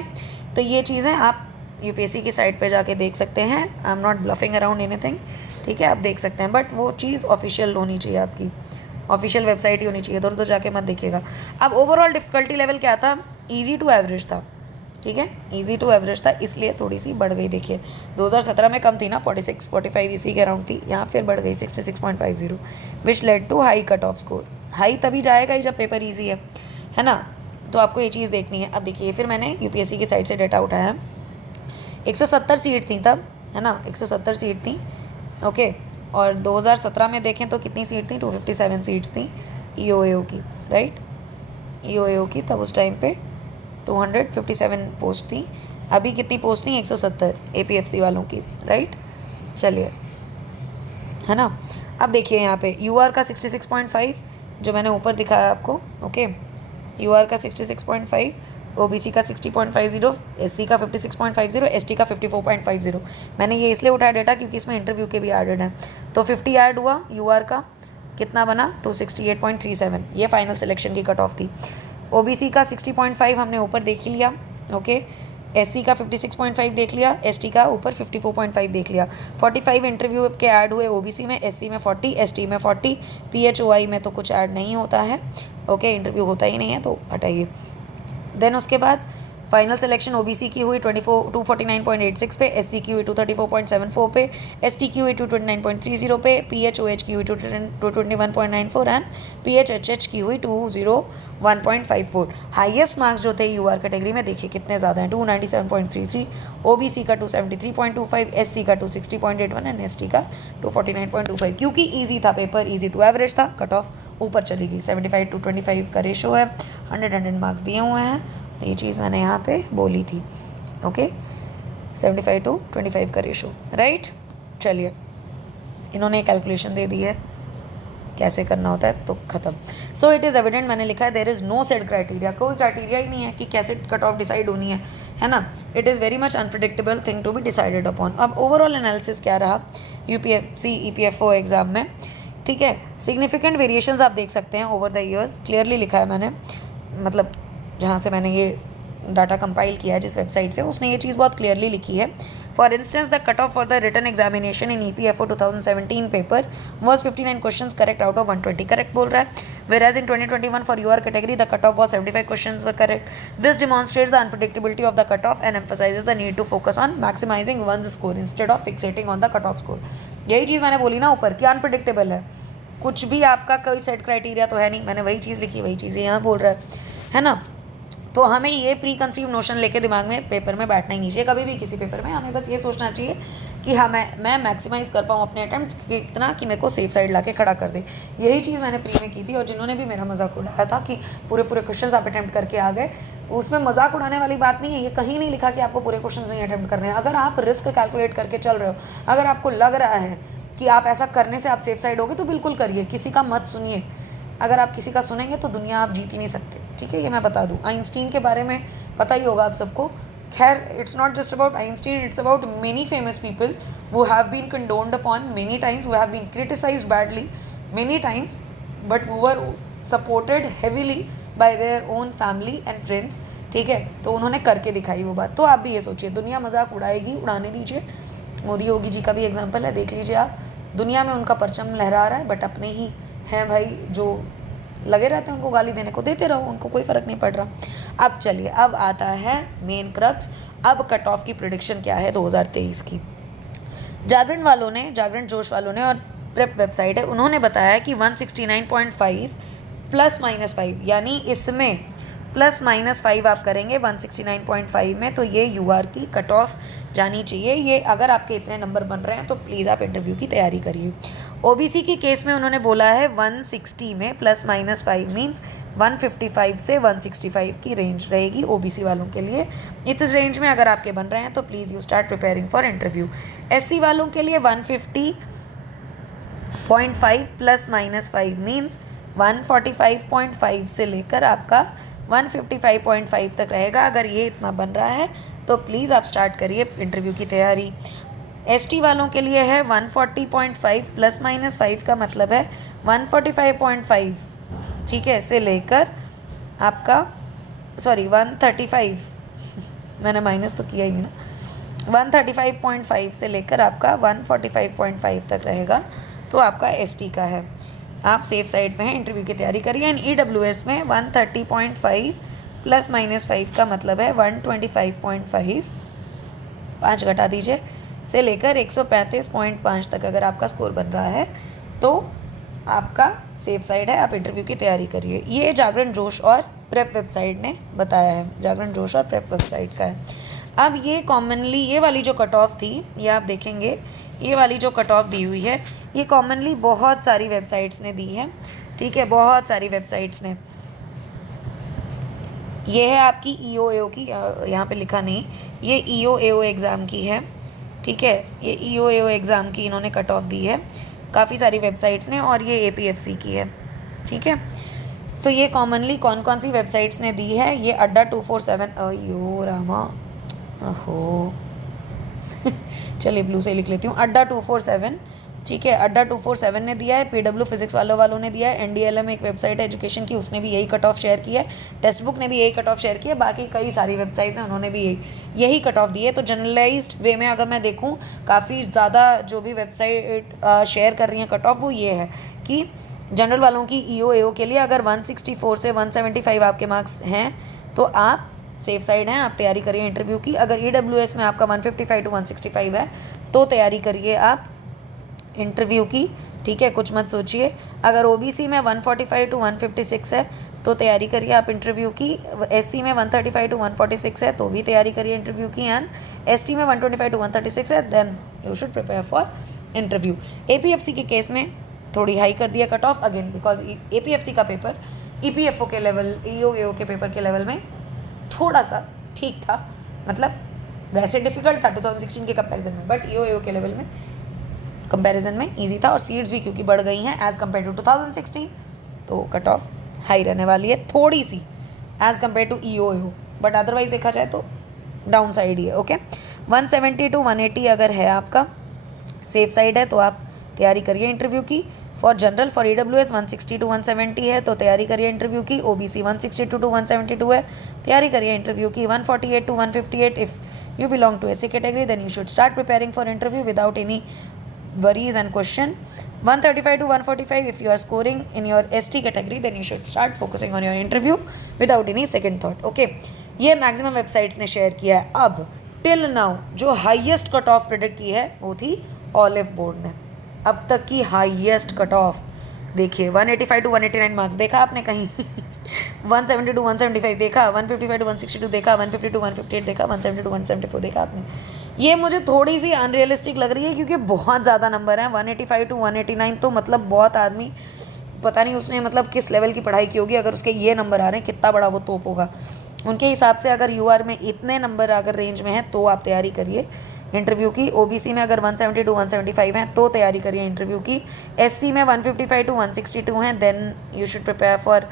तो ये चीज़ें आप यूपीएससी की साइट पे जाके देख सकते हैं। I am not bluffing around anything, ठीक है, आप देख सकते हैं, बट वो चीज़ ऑफिशियल होनी चाहिए, आपकी ऑफिशियल वेबसाइट ही होनी चाहिए, इधर उधर जाके मत देखिएगा। अब ओवरऑल डिफिकल्टी लेवल क्या था, ईजी टू एवरेज था, ठीक है, इजी टू एवरेज था इसलिए थोड़ी सी बढ़ गई। देखिए 2017 में कम थी ना, 46 45 इसी के अराउंड थी, यहाँ फिर बढ़ गई 66.50, which led to high cut off score. High तभी जाएगा ही जब पेपर ईजी है ना, तो आपको ये चीज़ देखनी है। अब देखिए फिर मैंने यूपीएससी की साइड से डेटा उठाया, 170 सीट थी तब, है ना, 170 सीट थी, ओके। और 2017 में देखें तो कितनी सीट थी, 257 सीट्स थी ईओएओ की, राइट, ईओएओ की तब उस टाइम पे 257 पोस्ट थी। अभी कितनी पोस्ट थी, 170 एपीएफसी वालों की, राइट। चलिए, है ना। अब देखिए यहाँ पे यूआर का 66.5 जो मैंने ऊपर दिखाया आपको, ओके, यूआर का 66.5, ओबीसी का 60.50, एससी का 56.50, एसटी का 54.50। मैंने ये इसलिए उठाया डेटा क्योंकि इसमें इंटरव्यू के भी एडेड हैं। तो 50 ऐड हुआ यूआर का, कितना बना 268.37, ये फाइनल सिलेक्शन की कट ऑफ थी। ओबीसी का 60.5 हमने ऊपर देख ही लिया, ओके। एससी का 56.5 देख लिया, एसटी का ऊपर 54.5 देख लिया। 45 इंटरव्यू के ऐड हुए ओबीसी में, एससी में 40, एसटी में 40, पीएचओआई में तो कुछ ऐड नहीं होता है, ओके, इंटरव्यू होता ही नहीं है तो हटाइए। देन उसके बाद फाइनल सिलेक्शन ओबीसी की हुई 249.86 पे, एससी की हुई 234.74 पे, एसटी की हुई 229.30 पे, पीएचओएच की हुई 221.94 एंड पीएचएचएच की हुई 201.54। हाईएस्ट मार्क्स जो थे यूआर कैटेगरी में देखिए कितने ज़्यादा हैं, 297.33, ओबीसी का 273.25, एससी का 260.81 एंड एसटी का 249.25। क्योंकि ईजी था पेपर, ईजी टू एवरेज था, कट ऑफ ऊपर चली गई। 75 to 25 का रेशो है, 100 मार्क्स दिए हुए हैं, ये चीज़ मैंने यहाँ पे बोली थी, ओके। 75 to 25 का रेशो, राइट। चलिए, इन्होंने कैलकुलेशन दे दी है कैसे करना होता है, तो ख़त्म। सो इट इज़ एविडेंट, मैंने लिखा है there is no set criteria, कोई क्राइटेरिया ही नहीं है कि कैसे कट ऑफ डिसाइड होनी है ना। It is very much unpredictable thing to be decided upon. अब ओवरऑल एनालिसिस क्या रहा यूपीएससी ईपीएफओ एग्ज़ाम में, ठीक है। सिग्निफिकेंट वेरिएशंस आप देख सकते हैं ओवर द ईयर्स, क्लियरली लिखा है मैंने, मतलब जहाँ से मैंने ये डाटा कंपाइल किया है जिस वेबसाइट से, उसने ये चीज़ बहुत क्लियरली लिखी है। For instance the cut off for the written examination in EPFO 2017 paper was 59 questions correct out of 120, correct बोल रहा है। Whereas in 2021 for UR category the cut off was 75 questions were correct. This demonstrates the unpredictability of the cut off and emphasises the need to focus on maximising one's score instead of fixating on the cut off score. यही चीज़ मैंने बोली ना ऊपर कि unpredictable है, कुछ भी आपका कोई सेट क्राइटेरिया तो है नहीं। मैंने वही चीज़ लिखी, वही चीज़ यहाँ बोल रहा है ना। तो हमें ये प्री कंसीव नोशन लेके दिमाग में पेपर में बैठना ही नहीं चाहिए कभी भी किसी पेपर में। हमें बस ये सोचना चाहिए कि हाँ मैं मैक्सिमाइज़ कर पाऊँ अपने अटैम्प्ट कितना कि मेरे को सेफ साइड ला के खड़ा कर दे। यही चीज़ मैंने प्री में की थी। और जिन्होंने भी मेरा मजाक उड़ाया था कि पूरे क्वेश्चंस आप अटैम्प्ट करके आ गए, उसमें मजाक उड़ाने वाली बात नहीं है। ये कहीं नहीं लिखा कि आपको पूरे क्वेश्चन नहीं अटैम्प्ट करने हैं। अगर आप रिस्क कैलकुलेट करके चल रहे हो, अगर आपको लग रहा है कि आप ऐसा करने से आप सेफ साइड होगे तो बिल्कुल करिए, किसी का मत सुनिए। अगर आप किसी का सुनेंगे तो दुनिया आप जीत ही नहीं सकते, ठीक है। ये मैं बता दूं, आइंस्टीन के बारे में पता ही होगा आप सबको। खैर, it's not just about Einstein, it's about many famous people who have been condoned upon many times, who have been criticized badly many times, but who were supported heavily by their own family and friends, ठीक है। तो उन्होंने करके दिखाई वो बात। तो आप भी ये सोचिए, दुनिया मजाक उड़ाएगी, उड़ाने दीजिए। मोदी योगी जी का भी एग्जाम्पल है, देख लीजिए आप। दुनिया में उनका परचम लहरा रहा है, बट अपने ही हैं भाई जो लगे रहते हैं उनको गाली देने को, देते रहो, उनको कोई फ़र्क नहीं पड़ रहा। अब चलिए, अब आता है मेन क्रक्स। अब कट ऑफ की प्रेडिक्शन क्या है 2023 की। जागरण जोश वालों ने और प्रेप वेबसाइट है, उन्होंने बताया कि 169.5 ±5, यानी इसमें ±5 आप करेंगे 169.5 में, तो ये यूआर की कट ऑफ जानी चाहिए। ये अगर आपके इतने नंबर बन रहे हैं तो प्लीज़ आप इंटरव्यू की तैयारी करिए। ओबीसी की केस में उन्होंने बोला है 160 में +-5 मीन्स 155 से 165 की रेंज रहेगी ओबीसी वालों के लिए। इस रेंज में अगर आपके बन रहे हैं तो please you start preparing for interview. SC वालों के लिए 150.5 +-5 मीन्स 145.5 से लेकर आपका 155.5 तक रहेगा। अगर ये इतना बन रहा है तो प्लीज़ आप स्टार्ट करिए इंटरव्यू की तैयारी। एसटी वालों के लिए है 140.5 +-5 का मतलब है 145.5, ठीक है, से लेकर आपका 135 मैंने माइनस तो किया ही नहीं ना, 135.5 से लेकर आपका 145.5 तक रहेगा, तो आपका एसटी का है। आप सेफ साइड में हैं, इंटरव्यू की तैयारी करिए। एंड ईडब्ल्यूएस में 130.5 ±5 का मतलब है 125.5, 5 घटा दीजिए, से लेकर 135.5 तक अगर आपका स्कोर बन रहा है तो आपका सेफ साइड है, आप इंटरव्यू की तैयारी करिए। ये जागरण जोश और प्रेप वेबसाइट ने बताया है, जागरण जोश और प्रेप वेबसाइट का है। अब ये कॉमनली ये वाली जो कट ऑफ थी, ये आप देखेंगे, ये वाली जो कट ऑफ दी हुई है ये कॉमनली बहुत सारी वेबसाइट्स ने दी है, ठीक है, बहुत सारी वेबसाइट्स ने। ये है आपकी EOAO की, यहाँ पे लिखा नहीं, ये EOAO एग्ज़ाम की है, ठीक है, ये EOAO एग्ज़ाम की इन्होंने कट ऑफ दी है काफ़ी सारी वेबसाइट्स ने, और ये APFC की है, ठीक है। तो ये कॉमनली कौन कौन सी वेबसाइट्स ने दी है, ये अड्डा 247, अयो रामा, ओहो चलिए ब्लू से लिख लेती हूँ, अड्डा 247, ठीक है, अड्डा 247 ने दिया है, PW फिजिक्स वालों ने दिया है, NDLM एक वेबसाइट है एजुकेशन की, उसने भी यही कट ऑफ शेयर की है, टेक्स्ट बुक ने भी यही कट ऑफ शेयर की है, बाकी कई सारी वेबसाइट्स हैं उन्होंने भी यही कट ऑफ दी है। तो जनरलाइज्ड वे में अगर मैं देखूँ, काफ़ी ज़्यादा जो भी वेबसाइट शेयर कर रही हैं कट ऑफ, वो ये है कि जनरल वालों की EOAO के लिए अगर 164 से 175 आपके मार्क्स हैं तो आप सेफ साइड हैं, आप तैयारी करिए इंटरव्यू की। अगर EWS में आपका 155 to 165 है तो तैयारी करिए आप इंटरव्यू की, ठीक है, कुछ मत सोचिए। अगर OBC में 145 to 156 है तो तैयारी करिए आप इंटरव्यू की। SC में 135 to 146 है तो भी तैयारी करिए इंटरव्यू की। एंड ST में 125 to 136 है, then you should prepare for interview. APFC के केस में थोड़ी हाई कर दिया cut off, again because APFC का पेपर EPFO के लेवल, EOAO के पेपर के लेवल में थोड़ा सा ठीक था, मतलब वैसे डिफ़िकल्ट था 2016 के कंपैरिजन में, बट EOAO के लेवल में कंपैरिजन में इजी था, और सीट्स भी क्योंकि बढ़ गई हैं एज़ कम्पेयर टू 2016, तो कट ऑफ हाई रहने वाली है थोड़ी सी as compare to EOAO, but otherwise देखा जाए तो डाउन साइड ही है। ओके, 170 to 180 अगर है आपका सेफ साइड है तो आप तैयारी करिए इंटरव्यू की। For general, for EWS 160 to 170 है तो तैयारी करिए इंटरव्यू की। OBC 162 to 172 है, तैयारी करिए इंटरव्यू की। 148 to 158 if you belong to SC category then you should start preparing for interview without any worries and question. 135 to 145 if you are scoring in your ST category then you should start focusing on your interview without any second thought. Okay, ये maximum websites ने share किया है। अब till now जो highest cut off predict की है वो थी ऑलिव बोर्ड ने, अब तक की हाईएस्ट कट ऑफ देखिए 185 to 189 मार्क्स देखा आपने कहीं 170 to 175 देखा, 155 to 162 देखा, 150 to 158 देखा, 170 to 174 देखा आपने। ये मुझे थोड़ी सी अनरियलिस्टिक लग रही है क्योंकि बहुत ज़्यादा नंबर है। 185 to 189 तो मतलब बहुत आदमी, पता नहीं उसने मतलब किस लेवल की पढ़ाई की होगी, अगर उसके ये नंबर आ रहे हैं कितना बड़ा वो तोप होगा। उनके हिसाब से अगर UR में इतने नंबर अगर रेंज में है तो आप तैयारी करिए इंटरव्यू की। OBC में अगर 170 to 175 हैं तो तैयारी करिए इंटरव्यू की। SC में 155 to 162 हैं then you should prepare for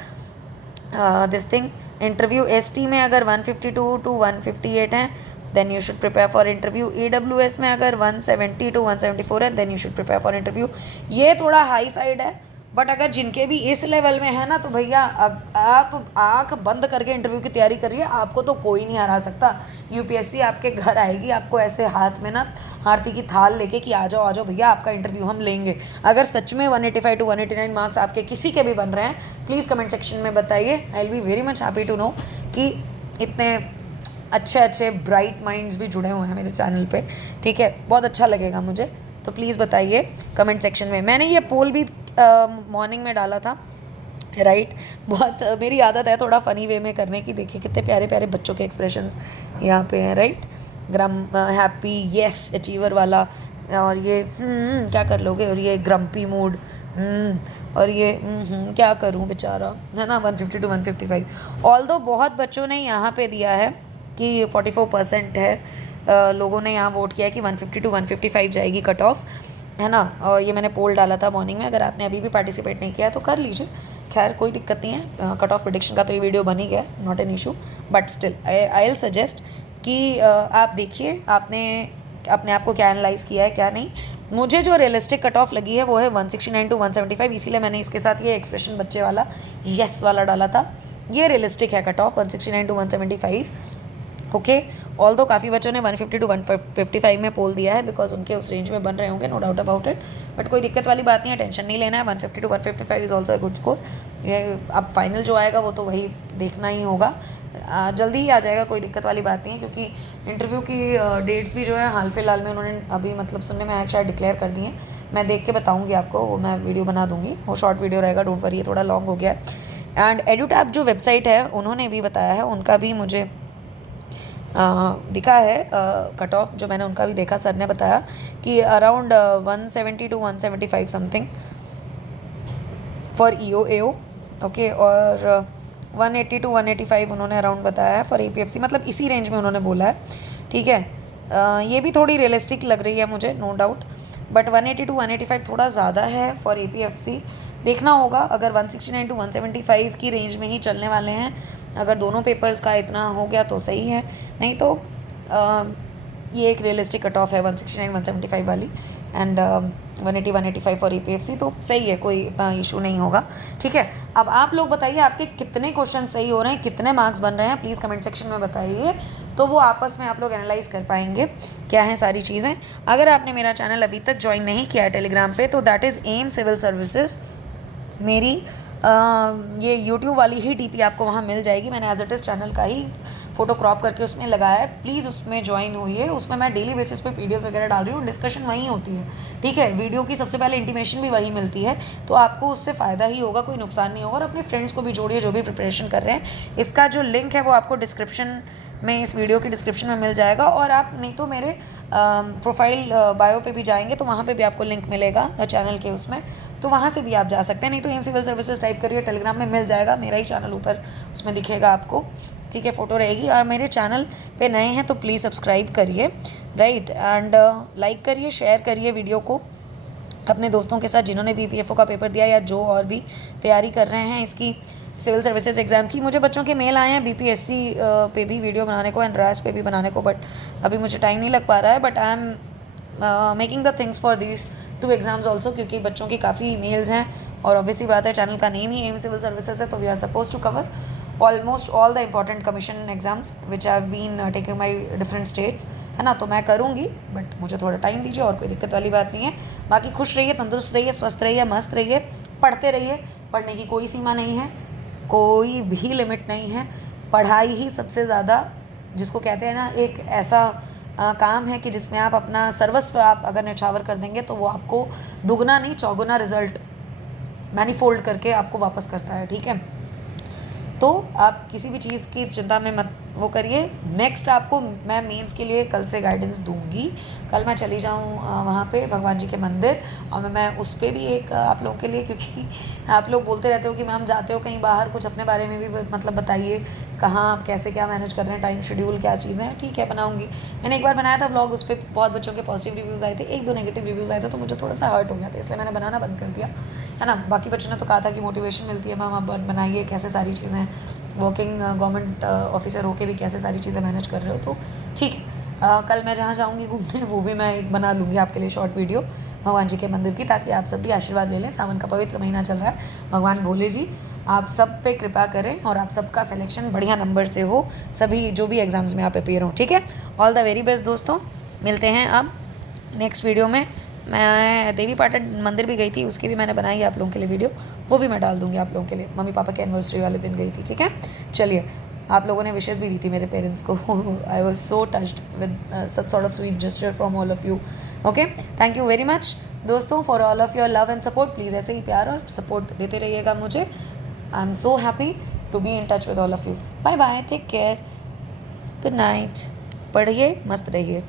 this thing interview. ST में अगर 152 to 158 हैं then you should prepare for interview. EWS में अगर 170 to 174 है then you should prepare for interview. ये थोड़ा हाई साइड है, बट अगर जिनके भी इस लेवल में है ना तो भैया आप आंख बंद करके इंटरव्यू की तैयारी करिए, आपको तो कोई नहीं हरा सकता। UPSC आपके घर आएगी आपको ऐसे हाथ में ना आरती की थाल लेके कि आ जाओ भैया आपका इंटरव्यू हम लेंगे। अगर सच में 185 to 189 मार्क्स आपके किसी के भी बन रहे हैं प्लीज़ कमेंट सेक्शन में बताइए। I will be very much happy to know कि इतने अच्छे ब्राइट माइंड्स भी जुड़े हुए हैं मेरे चैनल पे, ठीक है, बहुत अच्छा लगेगा मुझे। तो प्लीज़ बताइए कमेंट सेक्शन में। मैंने ये पोल भी मॉर्निंग में डाला था, राइट, बहुत मेरी आदत है थोड़ा फ़नी वे में करने की। देखिए कितने प्यारे प्यारे बच्चों के एक्सप्रेशंस यहाँ पे हैं, राइट, हैप्पी, यस, अचीवर वाला, और ये क्या कर लोगे, और ये ग्रम्पी मूड, और ये क्या करूँ बेचारा, है ना, 150 to 155। ऑल्दो बहुत बच्चों ने यहाँ पे दिया है कि 44% है लोगों ने यहाँ वोट किया है कि 150 to 155 जाएगी कट ऑफ, है ना। और ये मैंने पोल डाला था मॉर्निंग में, अगर आपने अभी भी पार्टिसिपेट नहीं किया तो कर लीजिए, खैर कोई दिक्कत नहीं है। कट ऑफ प्रेडिक्शन का तो ये वीडियो बन ही गया, not an issue, but still I will suggest कि आप देखिए आपने अपने आप को क्या एनालाइज़ किया है क्या नहीं। मुझे जो रियलिस्टिक कट ऑफ लगी है वो है 169 to 175, इसीलिए मैंने इसके साथ ये एक्सप्रेशन बच्चे वाला यस वाला डाला था। ये रियलिस्टिक है cut off 169 to 175। Okay. All दो काफ़ी बच्चों ने 150 टू 155 में पोल दिया है, बिकॉज उनके उस रेंज में बन रहे होंगे, no doubt about it. But कोई दिक्कत वाली बात नहीं है, टेंशन नहीं लेना है। 150 two 155 is also a good score. ये अब फाइनल जो आएगा वो तो वही देखना ही होगा, जल्दी ही आ जाएगा, कोई दिक्कत वाली बात नहीं है। क्योंकि इंटरव्यू की डेट्स भी जो है हाल फिलहाल में उन्होंने अभी मतलब सुनने में आया शायद डिक्लेयर कर दी हैं। मैं देख के बताऊँगी आपको, वो मैं वीडियो बना दूँगी, वो शॉर्ट वीडियो रहेगा, डोंट वरी, ये थोड़ा लॉन्ग हो गया है। एंड एडुटैप जो वेबसाइट है उन्होंने भी बताया है, उनका भी मुझे दिखा है कट ऑफ, जो मैंने उनका भी देखा, सर ने बताया कि around 170 to 175 something for EO okay, और 180 टू 185 उन्होंने अराउंड बताया है फॉर APFC, मतलब इसी रेंज में उन्होंने बोला है, ठीक है। ये भी थोड़ी रियलिस्टिक लग रही है मुझे, नो डाउट, बट 180 टू 185 थोड़ा ज़्यादा है फॉर APFC। देखना होगा, अगर 169 टू 175 की रेंज में ही चलने वाले हैं, अगर दोनों पेपर्स का इतना हो गया तो सही है, नहीं तो ये एक रियलिस्टिक कट ऑफ है 169 175 वाली, एंड 180 185 फॉर APFC, तो सही है, कोई इतना इशू नहीं होगा, ठीक है। अब आप लोग बताइए आपके कितने क्वेश्चन सही हो रहे हैं, कितने मार्क्स बन रहे हैं, प्लीज़ कमेंट सेक्शन में बताइए, तो वो आपस में आप लोग एनालाइज कर पाएंगे क्या हैं सारी चीज़ें। अगर आपने मेरा चैनल अभी तक ज्वाइन नहीं किया है टेलीग्राम पे, तो that is M civil services. मेरी ये YouTube वाली ही DP आपको वहाँ मिल जाएगी, मैंने एज इट इज़ चैनल का ही फ़ोटो क्रॉप करके उसमें लगाया है, प्लीज़ उसमें ज्वाइन होइए। उसमें मैं डेली बेसिस पे वीडियोस वगैरह डाल रही हूँ, डिस्कशन वहीं होती है, ठीक है। वीडियो की सबसे पहले इंटीमेशन भी वही मिलती है, तो आपको उससे फ़ायदा ही होगा, कोई नुकसान नहीं होगा। और अपने फ्रेंड्स को भी जोड़िए जो भी प्रिपरेशन कर रहे हैं। इसका जो लिंक है वो आपको डिस्क्रिप्शन में, इस वीडियो की डिस्क्रिप्शन में मिल जाएगा, और आप नहीं तो मेरे प्रोफाइल बायो पे भी जाएंगे तो वहाँ पे भी आपको लिंक मिलेगा चैनल के उसमें, तो वहाँ से भी आप जा सकते हैं। नहीं तो एम सिविल सर्विसेज टाइप करिए, टेलीग्राम में मिल जाएगा, मेरा ही चैनल ऊपर उसमें दिखेगा आपको, ठीक है, फ़ोटो रहेगी। और मेरे चैनल पे नए हैं तो प्लीज़ सब्सक्राइब करिए, राइट, एंड लाइक करिए, शेयर करिए वीडियो को अपने दोस्तों के साथ जिन्होंने भी PFO का पेपर दिया या जो और भी तैयारी कर रहे हैं इसकी सिविल सर्विसेज एग्ज़ाम की। मुझे बच्चों के मेल आए हैं BPSC पे भी वीडियो बनाने को एंड RAS पे भी बनाने को, बट अभी मुझे टाइम नहीं लग पा रहा है। But I am making the things for these 2 exams also, क्योंकि बच्चों की काफ़ी मेल्स हैं, और ऑब्वियसली बात है चैनल का नेम ही एम सिविल सर्विसेज है, तो we are suppose to cover almost all the important commission exams which have been taking my different states, है ना। तो मैं करूँगी, बट मुझे थोड़ा टाइम दीजिए, और कोई दिक्कत वाली बात नहीं है। बाकी खुश रहिए, तंदुरुस्त रहिए, स्वस्थ रहिए, मस्त रहिए, पढ़ते रहिए, पढ़ने की कोई सीमा नहीं है, कोई भी लिमिट नहीं है। पढ़ाई ही सबसे ज़्यादा, जिसको कहते हैं ना, एक ऐसा काम है कि जिसमें आप अपना सर्वस्व आप अगर न्यौछावर कर देंगे तो वो आपको दुगना नहीं चौगुना रिजल्ट मैनीफोल्ड करके आपको वापस करता है, ठीक है। तो आप किसी भी चीज़ की चिंता में मत वो करिए। नेक्स्ट आपको मैं मेंस के लिए कल से गाइडेंस दूंगी। कल मैं चली जाऊँ वहाँ पे भगवान जी के मंदिर, और मैं उस पर भी एक आप लोगों के लिए, क्योंकि आप लोग बोलते रहते हो कि मैम जाते हो कहीं बाहर, कुछ अपने बारे में भी मतलब बताइए, कहाँ आप कैसे क्या मैनेज कर रहे हैं, टाइम शेड्यूल क्या चीज़ें हैं, ठीक है, बनाऊँगी। मैंने एक बार बनाया था व्लॉग, उस पर बहुत बच्चों के पॉजिटिव रिव्यूज़ आए थे, 1-2 नेगेटिव रिव्यूज़ आए थे, तो मुझे थोड़ा सा हर्ट हो गया था, इसलिए मैंने बनाना बंद कर दिया, है ना। बाकी बच्चों ने तो कहा था कि मोटिवेशन मिलती है मैम, आप बनाइए, कैसे सारी चीज़ें हैं, वर्किंग गवर्नमेंट ऑफिसर होके भी कैसे सारी चीज़ें मैनेज कर रहे हो, तो ठीक है। कल मैं जहाँ जाऊँगी घूमने, वो भी मैं एक बना लूँगी आपके लिए शॉर्ट वीडियो भगवान जी के मंदिर की, ताकि आप सब भी आशीर्वाद ले लें। सावन का पवित्र महीना चल रहा है, भगवान भोले जी आप सब पे कृपा करें और आप सबका सिलेक्शन बढ़िया नंबर से हो, सभी जो भी एग्ज़ाम्स में आप अपेयर हों, ठीक है। ऑल द वेरी बेस्ट दोस्तों, मिलते हैं अब नेक्स्ट वीडियो में। मैं देवी पाटन मंदिर भी गई थी, उसकी भी मैंने बनाई है आप लोगों के लिए वीडियो, वो भी मैं डाल दूँगी आप लोगों के लिए। मम्मी पापा के एनिवर्सरी वाले दिन गई थी, ठीक है। चलिए, आप लोगों ने विशेष भी दी थी मेरे पेरेंट्स को, I was so touched with such sort of sweet gesture from all of you, okay. Thank you very much दोस्तों for all of your love and support. Please ऐसे ही प्यार और सपोर्ट देते रहिएगा मुझे। I am so happy to be in touch with all of you. Bye bye, take care, good night, पढ़िए, मस्त रहिए।